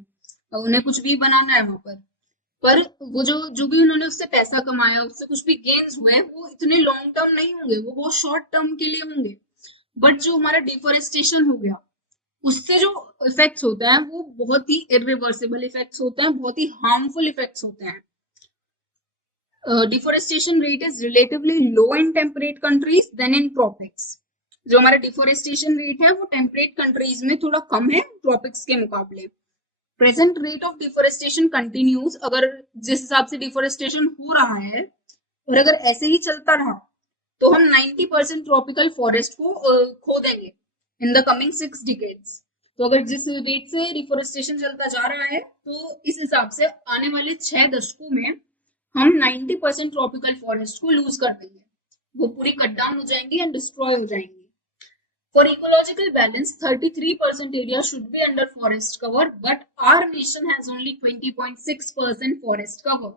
उन्हें कुछ भी बनाना है वहां पर वो जो भी उन्होंने उससे पैसा कमाया, उससे कुछ भी गेन्स हुए, वो इतने लॉन्ग टर्म नहीं होंगे, वो बहुत शॉर्ट टर्म के लिए होंगे। बट जो हमारा डिफोरेस्टेशन हो गया, उससे जो इफेक्ट्स होते हैं वो बहुत ही इरिवर्सिबल इफेक्ट्स होते हैं, बहुत ही हार्मफुल इफेक्ट्स होते हैं। Deforestation rate is relatively low in temperate countries than in tropics. जो हमारा डिफोरेस्टेशन रेट है वो टेम्परेट कंट्रीज में थोड़ा कम है ट्रॉपिक्स के मुकाबले। Present rate of deforestation continues. अगर जिस हिसाब से डिफोरेस्टेशन हो रहा है और अगर ऐसे ही चलता रहा तो हम 90% ट्रॉपिकल फॉरेस्ट को खो देंगे इन द कमिंग 6 डिकेड्स। तो अगर जिस रेट से डिफोरेस्टेशन चलता जा रहा है तो इस हिसाब से आने वाले 6 दशकों में हम 90% ट्रॉपिकल फॉरेस्ट को लूज कर देंगे, वो पूरी कट डाउन हो जाएंगी एंड डिस्ट्रॉय हो जाएंगी। For ecological balance, 33% area should be under forest cover, but our nation has only 20.6% forest cover.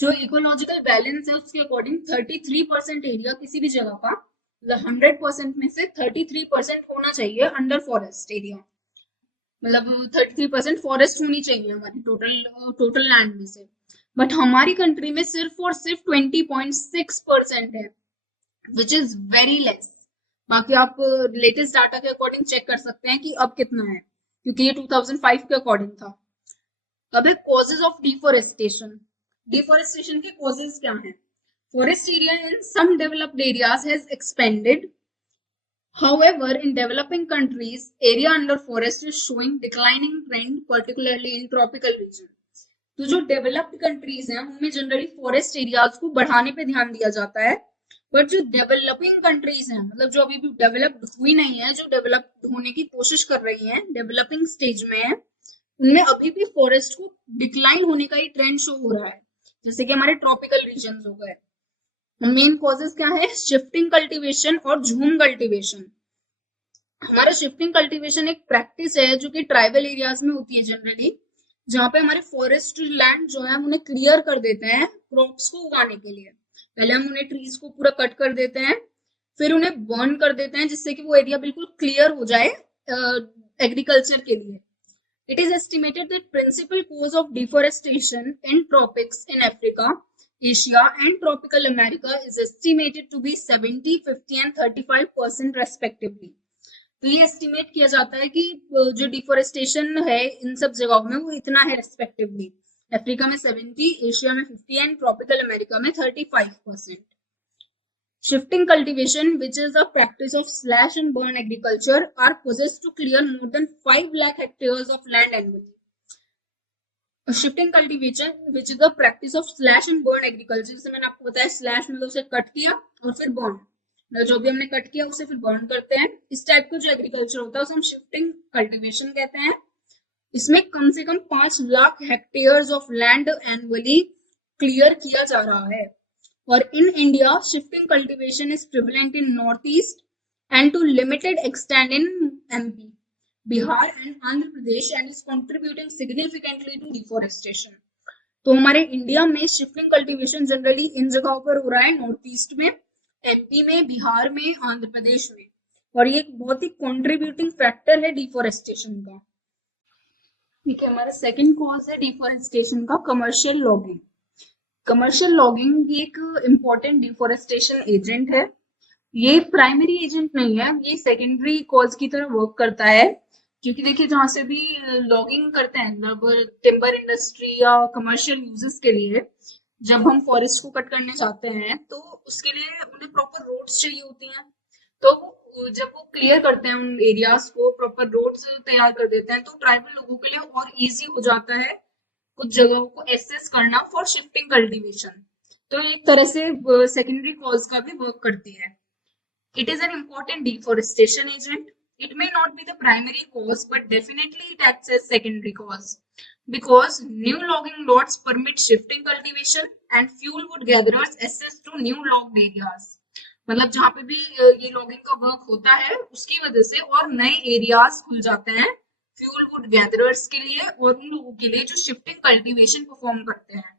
जो इकोलॉजिकल बैलेंस है उसके अकॉर्डिंग 33% एरिया किसी भी जगह का, 100% में से 33% होना चाहिए अंडर फॉरेस्ट एरिया। मतलब 33% फॉरेस्ट होनी चाहिए हमारी टोटल लैंड में से, बट हमारी कंट्री में सिर्फ और सिर्फ 20.6% है, विच इज वेरी लेस। बाकी आप लेटेस्ट डाटा के अकॉर्डिंग चेक कर सकते हैं कि अब कितना है, क्योंकि ये 2005 के अकॉर्डिंग था। अब है कॉजेज ऑफ डिफोरेस्टेशन। डिफोरेस्टेशन के कॉजेज क्या हैं? Forest area in some developed areas has expanded, however in developing countries area under forest is showing declining trend, particularly in tropical region। तो जो डेवलप्ड कंट्रीज हैं उनमें जनरली फॉरेस्ट एरियाज को बढ़ाने पे ध्यान दिया जाता है, बट जो डेवलपिंग कंट्रीज हैं, मतलब जो अभी भी डेवलप्ड हुई नहीं है, जो डेवलप्ड होने की कोशिश कर रही हैं, डेवलपिंग स्टेज में है, उनमें अभी भी फॉरेस्ट को डिक्लाइन होने का ही ट्रेंड शो हो रहा है, जैसे कि हमारे ट्रॉपिकल रीजन हो गए। मेन कॉजेज क्या है? शिफ्टिंग कल्टीवेशन और झूम कल्टीवेशन। हमारा शिफ्टिंग कल्टीवेशन एक प्रैक्टिस है जो कि ट्राइबल एरियाज में होती है जनरली, जहाँ पे हमारे फॉरेस्ट लैंड जो है हम उन्हें क्लियर कर देते हैं क्रॉप्स को उगाने के लिए। पहले हम उन्हें ट्रीज को पूरा कट कर देते हैं, फिर उन्हें बर्न कर देते हैं जिससे कि वो एरिया बिल्कुल क्लियर हो जाए एग्रीकल्चर के लिए। It is estimated that principal cause of deforestation in tropics in Africa, Asia and tropical America is estimated to be 70, 50 and 35% respectively। तो ये एस्टिमेट किया जाता है कि जो डिफोरेस्टेशन है इन सब जगहों में वो इतना है रेस्पेक्टिवली। अफ्रीका में 70, एशिया में 50 एंड ट्रॉपिकल अमेरिका में 35%। Shifting cultivation, which is a practice of slash and burn agriculture, are possessed to clear more than 5 lakh hectares of land annually। Shifting cultivation, which is the practice of slash and burn agriculture, जैसे मैंने आपको बताया स्लैश मतलब उसे कट किया और फिर बर्न, मतलब जो भी हमने कट किया उसे फिर बर्न करते हैं। इस टाइप का जो एग्रीकल्चर होता है उसे हम शिफ्टिंग कल्टीवेशन कहते हैं। इसमें कम से कम 5 lakh hectares of land annually clear किया जा रहा है। और in India, shifting cultivation is prevalent in Northeast and to limited extent in MP, Bihar and Andhra Pradesh and is contributing significantly to deforestation। तो हमारे इंडिया में शिफ्टिंग कल्टीवेशन जनरली इन जगहों पर हो रहा है, नॉर्थ ईस्ट में, एमपी में, बिहार में, आंध्र प्रदेश में, और ये एक बहुत ही कंट्रीब्यूटिंग फैक्टर है डिफोरेस्टेशन का। ठीक है, हमारा सेकंड कॉज है डिफोरेस्टेशन का कमर्शियल लॉगिंग। कमर्शियल लॉगिंग ये एक इम्पोर्टेंट डिफोरेस्टेशन एजेंट है। ये प्राइमरी एजेंट नहीं है, ये सेकेंडरी कॉज की तरह वर्क करता है, क्योंकि देखिए जहां से भी लॉगिंग करते हैं, मतलब टिम्बर इंडस्ट्री या कमर्शियल यूजेस के लिए, जब हम फॉरेस्ट को कट करने जाते हैं तो उसके लिए उन्हें प्रॉपर रोड्स चाहिए होती हैं। तो जब वो क्लियर करते हैं उन एरियाज को, प्रॉपर रोड्स तैयार कर देते हैं, तो ट्राइबल लोगों के लिए और इजी हो जाता है कुछ जगहों को एक्सेस करना फॉर शिफ्टिंग कल्टीवेशन। तो एक तरह से सेकेंडरी कॉज का भी वर्क करती है। It is an important deforestation agent. It may not be the primary cause, but definitely it acts as secondary cause because new logging lots permit shifting cultivation and fuel wood gatherers access to new logged areas। मतलब जहाँ पे भी ये लॉगिंग का वर्क होता है उसकी वजह से और नए एरियाज खुल जाते हैं फ्यूल वुड गैदरर्स के लिए और उन लोगों के लिए जो शिफ्टिंग कल्टीवेशन परफॉर्म करते हैं।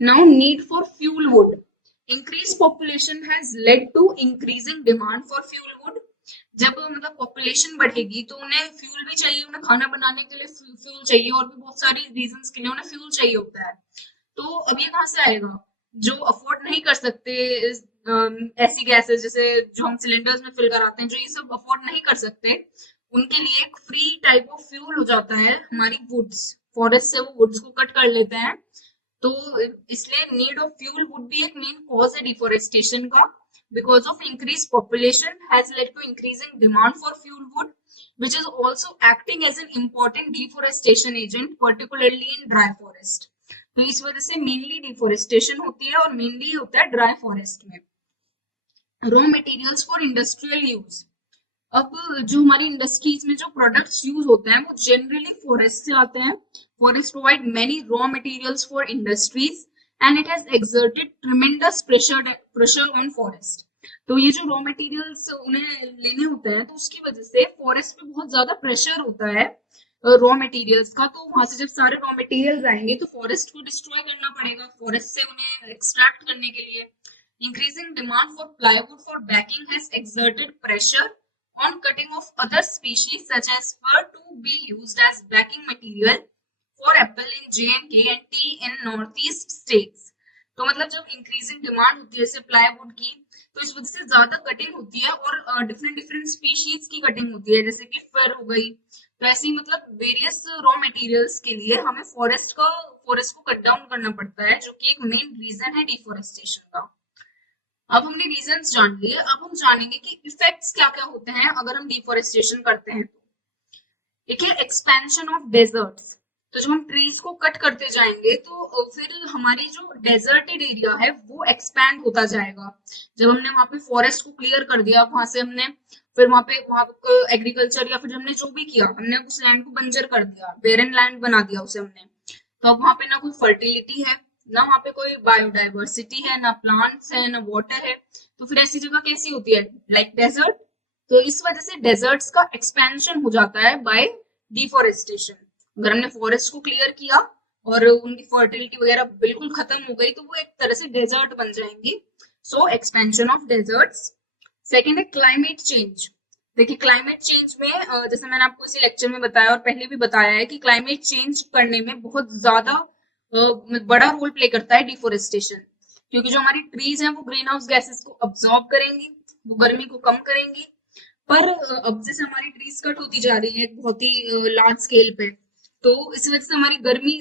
Now need for fuel wood. Increased population has led to increasing demand for fuel wood। जब मतलब पॉपुलेशन बढ़ेगी तो उन्हें फ्यूल भी चाहिए, उन्हें खाना बनाने के लिए फ्यूल चाहिए और भी बहुत सारी रीजंस के लिए उन्हें फ्यूल चाहिए होता है। तो अब ये कहाँ से आएगा? जो अफोर्ड नहीं कर सकते ऐसी गैसेस जैसे जो हम सिलेंडर्स में फिल कराते हैं, जो ये सब अफोर्ड नहीं कर सकते, उनके लिए एक फ्री टाइप ऑफ फ्यूल हो जाता है हमारी वुड्स। फॉरेस्ट से वो वुड्स को कट कर लेते हैं, तो इसलिए नीड ऑफ फ्यूल वुड भी एक मेन कॉज है डिफोरेस्टेशन का। Because of increased population has led to increasing demand for fuel wood, which is also acting as an important deforestation agent, particularly in dry forest। तो इस वजह से मेनली डिफोरेस्टेशन होती है और मेनली होता है ड्राई फॉरेस्ट में। Raw materials for industrial use. अब जो हमारी इंडस्ट्रीज में जो प्रोडक्ट्स यूज होते हैं वो जनरली फॉरेस्ट से आते हैं। Forest provide many raw materials for industries and it has exerted ट्रेमेंडस pressure on forest. तो ये जो रॉ मटेरियल्स उन्हें लेने होते हैं तो उसकी वजह से फॉरेस्ट पे बहुत ज्यादा प्रेशर होता है रॉ मटेरियल्स का। तो वहां से जब सारे रॉ मटेरियल्स आएंगे तो फॉरेस्ट को डिस्ट्रॉय करना पड़ेगा फॉरेस्ट से उन्हें एक्सट्रैक्ट करने के लिए। Increasing demand for plywood for banking has exerted pressure on cutting of other species such as fir to be used as backing material for apple in J&K and tea in northeast states। तो मतलब जब इंक्रीजिंग डिमांड होती है जैसे प्लाईवुड की, तो इस वजह से ज्यादा कटिंग होती है और डिफरेंट डिफरेंट स्पीशीज की कटिंग होती है, जैसे कि फर हो गई। तो ऐसे ही मतलब वेरियस रॉ मटेरियल्स के लिए हमें फॉरेस्ट को कट डाउन करना पड़ता है, जो कि एक मेन रीजन है डिफोरेस्टेशन का। अब हमने रीजंस जान लिए, अब हम जानेंगे कि इफेक्ट्स क्या क्या होते हैं अगर हम डिफोरेस्टेशन करते हैं। देखिए, एक्सपेंशन ऑफ डेजर्ट्स। तो जब हम ट्रीज को कट करते जाएंगे तो फिर हमारी जो डेजर्टेड एरिया है वो एक्सपैंड होता जाएगा। जब हमने वहां पे फॉरेस्ट को क्लियर कर दिया, वहां से हमने फिर वहां पे एग्रीकल्चर या फिर हमने जो भी किया, हमने उस लैंड को बंजर कर दिया, बेरन लैंड बना दिया उसे हमने। तो अब वहां पे ना कोई फर्टिलिटी है, ना वहां पे कोई बायोडाइवर्सिटी है, ना प्लांट्स है, ना वाटर है। तो फिर ऐसी जगह कैसी होती है, लाइक डेजर्ट। तो इस वजह से डेजर्ट्स का एक्सपेंशन हो जाता है बाय डिफोरेस्टेशन। अगर हमने फॉरेस्ट को क्लियर किया और उनकी फर्टिलिटी वगैरह बिल्कुल खत्म हो गई, तो वो एक तरह से डेजर्ट बन जाएंगी। सो एक्सपेंशन ऑफ डेजर्ट्स। सेकेंड है क्लाइमेट चेंज। देखिए, क्लाइमेट चेंज में जैसे मैंने आपको इसी लेक्चर में बताया और पहले भी बताया है कि क्लाइमेट चेंज करने में बहुत ज्यादा बड़ा रोल प्ले करता है डिफोरेस्टेशन। क्योंकि जो हमारी ट्रीज हैं वो ग्रीन हाउस गैसेस को अब्सॉर्ब करेंगी, वो गर्मी को कम करेंगी। पर अब जैसे हमारी ट्रीज कट होती जा रही है बहुत ही लार्ज स्केल पे, तो इस वजह से हमारी गर्मी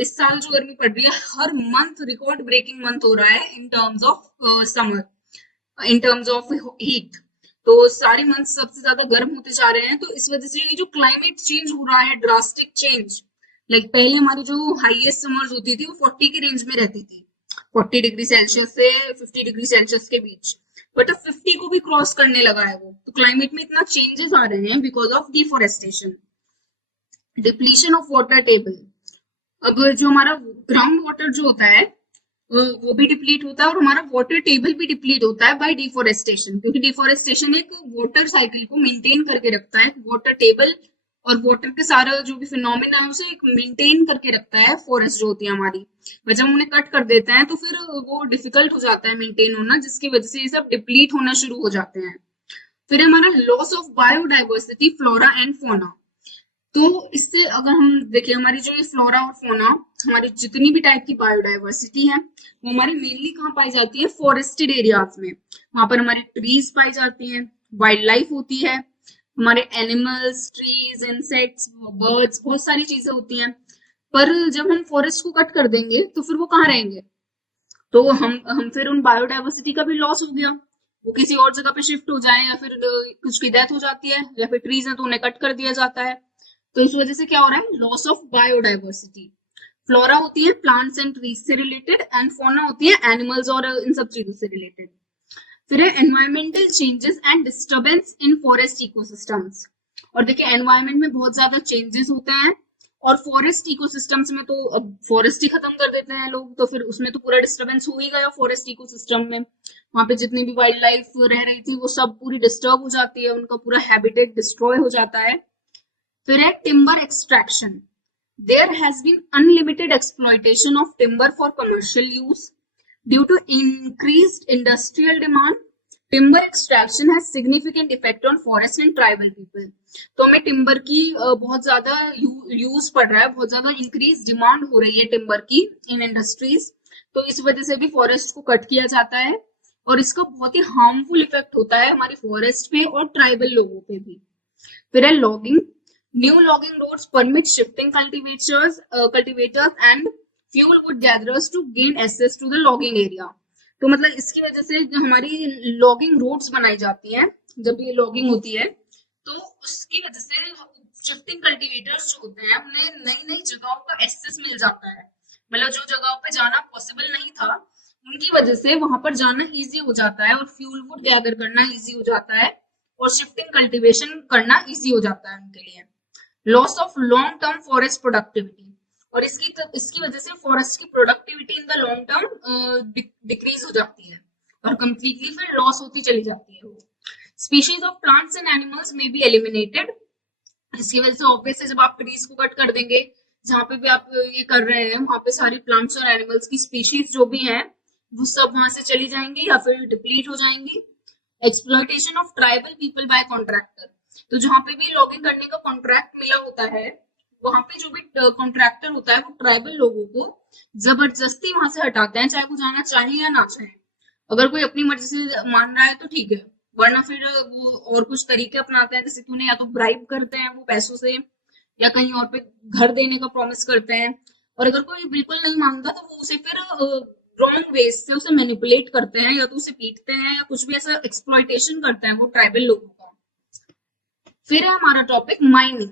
इस साल जो गर्मी पड़ रही है, हर मंथ रिकॉर्ड ब्रेकिंग मंथ हो रहा है in terms of summer, in terms of heat. तो सारे मंथ सबसे ज्यादा गर्म होते जा रहे हैं। तो इस वजह से ये जो क्लाइमेट चेंज हो रहा है, ड्रास्टिक चेंज, लाइक पहले हमारी जो हाईएस्ट समर्स होती थी वो 40 की रेंज में रहती थी, 40 डिग्री सेल्सियस से 50 डिग्री सेल्सियस के बीच। बट अब 50 को भी क्रॉस करने लगा है वो। तो क्लाइमेट में इतना चेंजेस आ रहे हैं because of deforestation. Depletion of water table. अब जो हमारा ग्राउंड वाटर जो होता है वो भी डिप्लीट होता है और हमारा वाटर टेबल भी डिप्लीट होता है बाय डिफोरेस्टेशन, क्योंकि डिफोरेस्टेशन एक वाटर साइकिल को मेंटेन करके रखता है, वाटर टेबल और वाटर के सारा जो भी फिनोमिना है उसे एक मेंटेन करके रखता है फॉरेस्ट जो होती है हमारी। पर जब हम उन्हें कट कर देते हैं तो फिर वो डिफिकल्ट हो जाता है मेंटेन होना, जिसकी वजह से ये सब डिप्लीट होना शुरू हो जाते हैं। फिर हमारा loss of biodiversity, flora and fauna. तो इससे अगर हम देखिए, हमारी जो ये फ्लोरा और फोना, हमारी जितनी भी टाइप की बायोडाइवर्सिटी है वो हमारी मेनली कहाँ पाई जाती है, फॉरेस्टेड एरियाज में। वहां पर हमारी ट्रीज पाई जाती हैं, वाइल्ड लाइफ होती है, हमारे एनिमल्स, ट्रीज, इंसेक्ट्स, बर्ड्स, बहुत सारी चीजें होती हैं। पर जब हम फॉरेस्ट को कट कर देंगे तो फिर वो कहाँ रहेंगे, तो हम फिर उन बायोडाइवर्सिटी का भी लॉस हो गया। वो किसी और जगह पे शिफ्ट हो जाए या फिर कुछ की डेथ हो जाती है, या फिर ट्रीज है तो उन्हें कट कर दिया जाता है। तो इस वजह से क्या हो रहा है, लॉस ऑफ बायोडाइवर्सिटी। फ्लोरा होती है प्लांट्स एंड ट्रीज से रिलेटेड, एंड फोना होती है एनिमल्स और इन सब चीजों से रिलेटेड। फिर है environmental changes and disturbance in forest ecosystems. और देखिए, एनवायरमेंट में बहुत ज्यादा चेंजेस होते हैं और फॉरेस्ट इकोसिस्टम्स में तो अब फॉरेस्ट ही खत्म कर देते हैं लोग, तो फिर उसमें तो पूरा डिस्टर्बेंस हो ही गया फॉरेस्ट इकोसिस्टम में। वहां पे जितनी भी वाइल्ड लाइफ रह रही थी वो सब पूरी डिस्टर्ब हो जाती है, उनका पूरा हैबिटेट डिस्ट्रॉय हो जाता है। फिर है timber extraction. There has been unlimited exploitation of timber for commercial use. Due to increased industrial demand, timber extraction has significant effect on forest and tribal people. तो हमें टिम्बर की बहुत ज्यादा यूज पड़ रहा है, बहुत ज्यादा इंक्रीज डिमांड हो रही है टिम्बर की इन इंडस्ट्रीज। तो इस वजह से भी फॉरेस्ट को कट किया जाता है और इसका बहुत ही हार्मफुल इफेक्ट होता है हमारी फॉरेस्ट पे और ट्राइबल लोगों पे भी। फिर है logging. New logging roads permit shifting cultivators and fuel wood gatherers to gain access to the logging area. तो मतलब इसकी वजह से जो हमारी लॉगिंग रोड्स बनाई जाती हैं, जब ये लॉगिंग होती है तो उसकी वजह से शिफ्टिंग कल्टीवेटर्स जो होते हैं उन्हें नई नई जगहों का एक्सेस मिल जाता है। मतलब जो जगहों पे जाना पॉसिबल नहीं था, उनकी वजह से वहां पर जाना इजी हो जाता है और फ्यूल वुड गैदर करना इजी हो जाता है और शिफ्टिंग कल्टीवेशन करना इजी हो जाता है उनके लिए। Loss of long term forest productivity. और इसकी वजह से फॉरेस्ट की productivity in the long term decrease हो जाती है और कंप्लीटली फिर लॉस होती चली जाती है वो। Species of plants and animals में बी एलिमिनेटेड। इसकी वजह से ऑब्वियस है, जब आप ट्रीज को कट कर देंगे, जहां पे भी आप ये कर रहे हैं वहां पे सारी प्लांट्स और एनिमल्स की स्पीशीज जो भी हैं वो सब वहां से चली जाएंगी या फिर डिप्लीट हो जाएंगी। Exploitation of tribal people by contractor. तो जहां पे भी लॉगिंग करने का कॉन्ट्रैक्ट मिला होता है, वहां पे जो भी कॉन्ट्रैक्टर होता है वो ट्राइबल लोगों को जबरदस्ती वहां से हटाते हैं, चाहे वो जाना चाहे या ना चाहे। अगर कोई अपनी मर्जी से मान रहा है तो ठीक है, वरना फिर वो और कुछ तरीके अपनाते हैं, जैसे कि उन्हें या तो ब्राइब करते हैं वो पैसों से, या कहीं और पे घर देने का प्रॉमिस करते हैं। और अगर कोई बिल्कुल नहीं मानता तो वो उसे फिर रॉन्ग वेज से उसे मैनिपुलेट करते हैं, या तो उसे पीटते हैं, या कुछ भी ऐसा एक्सप्लॉइटेशन करते हैं वो ट्राइबल लोगों का। फिर है हमारा topic mining.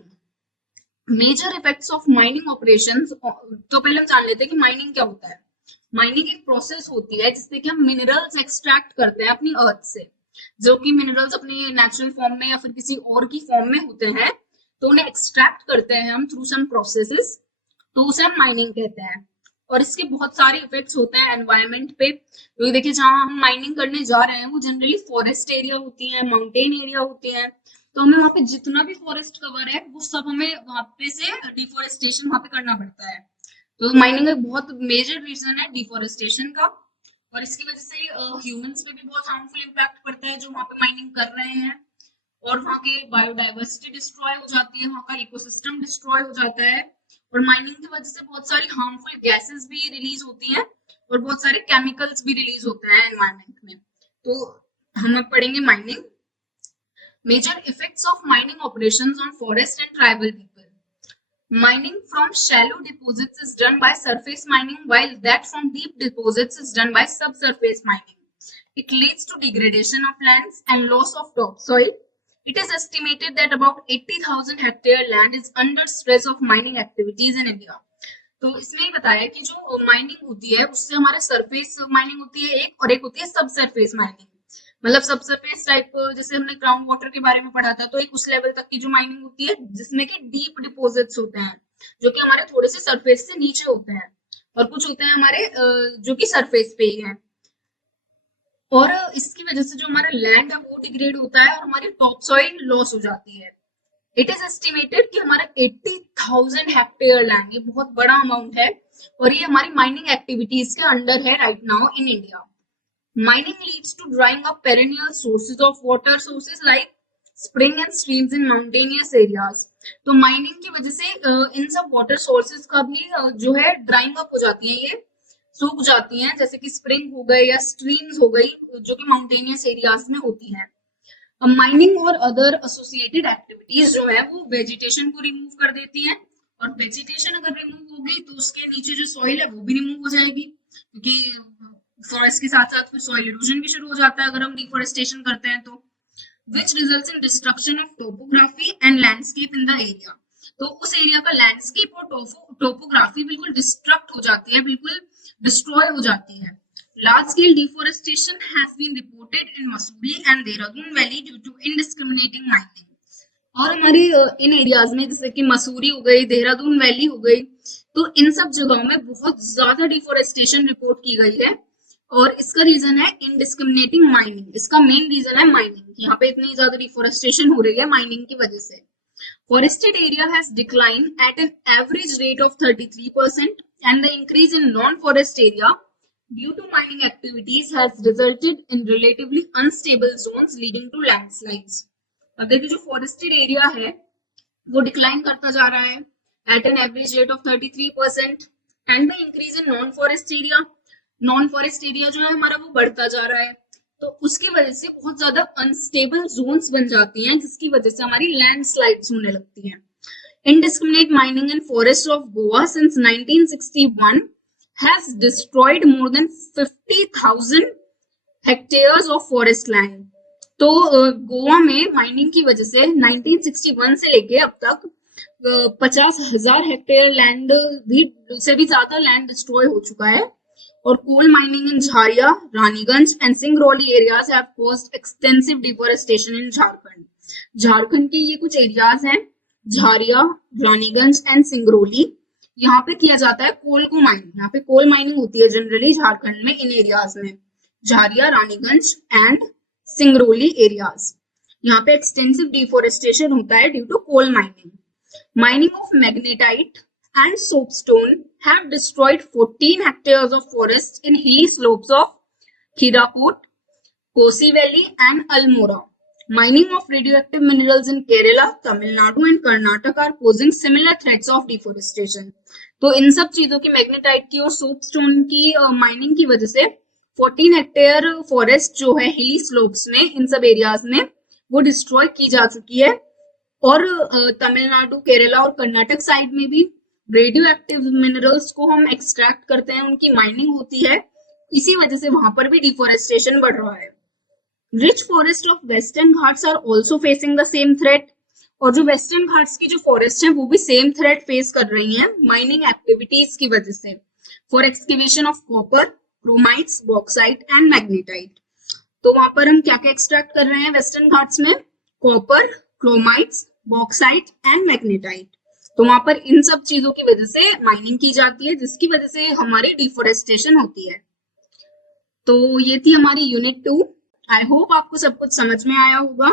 Major effects of mining operations. तो पहले हम जान लेते हैं कि माइनिंग क्या होता है। माइनिंग एक प्रोसेस होती है जिससे कि हम मिनरल्स एक्सट्रैक्ट करते हैं अपनी अर्थ से। जो कि मिनरल्स अपनी नेचुरल फॉर्म में या फिर किसी और की फॉर्म में होते हैं, तो उन्हें एक्सट्रैक्ट करते हैं हम थ्रू सम प्रोसेसेस, तो उसे हम माइनिंग कहते हैं। और इसके बहुत सारे इफेक्ट्स होते हैं एनवायरनमेंट पे, क्योंकि देखिए जहां हम माइनिंग करने जा रहे हैं वो जनरली फॉरेस्ट एरिया होती है, माउंटेन एरिया होती है, तो हमें वहां पे जितना भी फॉरेस्ट कवर है वो सब हमें वहां पे से डिफोरेस्टेशन वहां पे करना पड़ता है। तो माइनिंग एक बहुत मेजर रीजन है डिफोरेस्टेशन का। और इसकी वजह से ह्यूमंस पे भी बहुत हार्मफुल इम्पैक्ट पड़ता है जो वहां पे माइनिंग कर रहे हैं। और वहाँ की बायोडाइवर्सिटी डिस्ट्रॉय हो जाती है, वहाँ का इकोसिस्टम डिस्ट्रॉय हो जाता है। और माइनिंग की वजह से बहुत सारी हार्मफुल गैसेस भी रिलीज होती हैं, और बहुत सारे केमिकल्स भी रिलीज होते हैं एनवायरनमेंट में। तो हम अब पढ़ेंगे mining. Major effects of mining operations on forest and tribal people. Mining from shallow deposits is done by surface mining, while that from deep deposits is done by subsurface mining. It leads to degradation of lands and loss of topsoil. It is estimated that about 80,000 hectare land is under stress of mining activities in India. तो इसमें ही बताया कि जो माइनिंग होती है उससे हमारे सरफेस माइनिंग होती है एक, और एक होती है सब सरफेस माइनिंग। मतलब सब सरफेस टाइप, जैसे हमने ग्राउंड वाटर के बारे में पढ़ा था, तो एक उस लेवल तक की जो माइनिंग होती है जिसमें कि डीप डिपोजिट्स होते हैं, जो कि हमारे थोड़े से सरफेस से नीचे होते हैं, और कुछ होते हैं हमारे जो कि सरफेस पे ही है। और इसकी वजह से जो हमारा लैंड है वो डिग्रेड होता है और हमारी टॉप सॉइल लॉस हो जाती है। इट इज एस्टिमेटेड कि हमारा 80,000 हेक्टेयर लैंड, ये बहुत बड़ा अमाउंट है, और ये हमारी माइनिंग एक्टिविटीज के अंडर है right now in India. Mining leads to drying up perennial sources of water sources like spring and streams in mountainous areas. तो माइनिंग की वजह से इन सब वाटर सोर्सेज का भी जो है ड्राइंग अप हो जाती है, ये सूख जाती हैं, जैसे कि स्प्रिंग हो गए या स्ट्रीम्स हो गई, जो कि माउंटेनियस एरियाज में होती हैं। माइनिंग और अदर एसोसिएटेड एक्टिविटीज जो है वो वेजिटेशन को रिमूव कर देती हैं, और वेजिटेशन अगर रिमूव होगी तो उसके नीचे जो सॉइल है वो भी रिमूव हो जाएगी, क्योंकि फॉरेस्ट के साथ साथ फिर सॉइल इरोजन भी शुरू हो जाता है अगर हम डिफोरेस्टेशन करते हैं तो। Which results in destruction of topography and landscape in the area. तो उस एरिया का लैंडस्केप और टोपोग्राफी बिल्कुल डिस्ट्रक्ट हो जाती है, बिल्कुल डिस्ट्रॉय हो जाती है। Large scale deforestation has been reported in Mussoorie and Dehradun Valley due to indiscriminating mining. और हमारे इन एरियाज में जैसे कि मसूरी हो गई, देहरादून वैली हो गई, तो इन सब जगहों में बहुत ज्यादा डिफोरेस्टेशन रिपोर्ट की गई है, और इसका रीजन है इनडिस्क्रिमिनेटिंग माइनिंग। इसका मेन रीजन है माइनिंग। यहाँ पे इतनी ज्यादा डिफोरेस्टेशन हो रही है माइनिंग की वजह से। Forested area has declined at an average rate of 33%, and the increase in non-forest area due to mining activities has resulted in relatively unstable zones leading to landslides. अब देखिए जो फॉरेस्टेड एरिया है वो डिक्लाइन करता जा रहा है at an average rate of 33%, and the increase in non forest area, non forest area जो है हमारा वो बढ़ता जा रहा है। तो उसकी वजह से बहुत ज्यादा अनस्टेबल जोन्स बन जाती हैं, जिसकी वजह से हमारी लैंडस्लाइड्स होने लगती हैं। Indiscriminate mining in forests of Goa since 1961 has destroyed more than 50,000 hectares of forest land. तो गोवा में माइनिंग की वजह से 1961 से लेके अब तक 50,000 हेक्टेयर लैंड भी से भी ज्यादा लैंड डिस्ट्रॉय हो चुका है। और coal mining in Jharia, Raniganj and Singrauli areas have caused extensive deforestation in Jharkhand. Jharkhand के ये कुछ एरियाज हैं, झारिया, रानीगंज एंड सिंगरौली, यहाँ पे किया जाता है कोल को माइन। यहाँ पे कोल माइनिंग होती है जनरली झारखंड में इन एरियाज में, झारिया, रानीगंज एंड सिंगरौली एरियाज। यहाँ पे एक्सटेंसिव डिफोरेस्टेशन होता है due to coal mining. Mining of magnetite and soapstone have destroyed 14 hectares of forest in hilly slopes of Hirakud, Kosi Valley and Almora. Mining of radioactive minerals in Kerala, Tamil Nadu and Karnataka are posing similar threats of deforestation. तो इन सब चीजों की मैग्नेटाइट की और सोपस्टोन की माइनिंग की वजह से 14 हेक्टेयर फॉरेस्ट जो है हिली स्लोप्स में, इन सब एरियाज में वो डिस्ट्रॉय की जा चुकी है। और तमिलनाडु, केरला और कर्नाटक साइड में भी रेडियो एक्टिव मिनरल्स को हम एक्सट्रैक्ट करते हैं, उनकी माइनिंग होती है, इसी वजह से वहां पर भी डिफोरेस्टेशन बढ़ रहा है। Rich forest of Western Ghats are also facing the same threat. और जो वेस्टर्न घाट्स की जो फॉरेस्ट है वो भी सेम थ्रेट फेस कर रही हैं माइनिंग एक्टिविटीज की वजह से, for excavation of copper, chromites, bauxite and magnetite. तो वहां पर हम क्या क्या एक्सट्रैक्ट कर रहे हैं वेस्टर्न घाट्स में? Copper, chromites, bauxite and magnetite. तो वहां पर इन सब चीजों की वजह से माइनिंग की जाती है, जिसकी वजह से हमारी डिफोरेस्टेशन होती है। तो ये थी हमारी यूनिट 2। आई होप आपको सब कुछ समझ में आया होगा।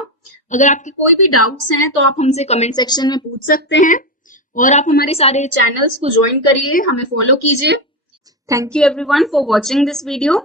अगर आपके कोई भी डाउट्स हैं तो आप हमसे कमेंट सेक्शन में पूछ सकते हैं, और आप हमारे सारे चैनल्स को ज्वाइन करिए, हमें फॉलो कीजिए। Thank you everyone for watching this video.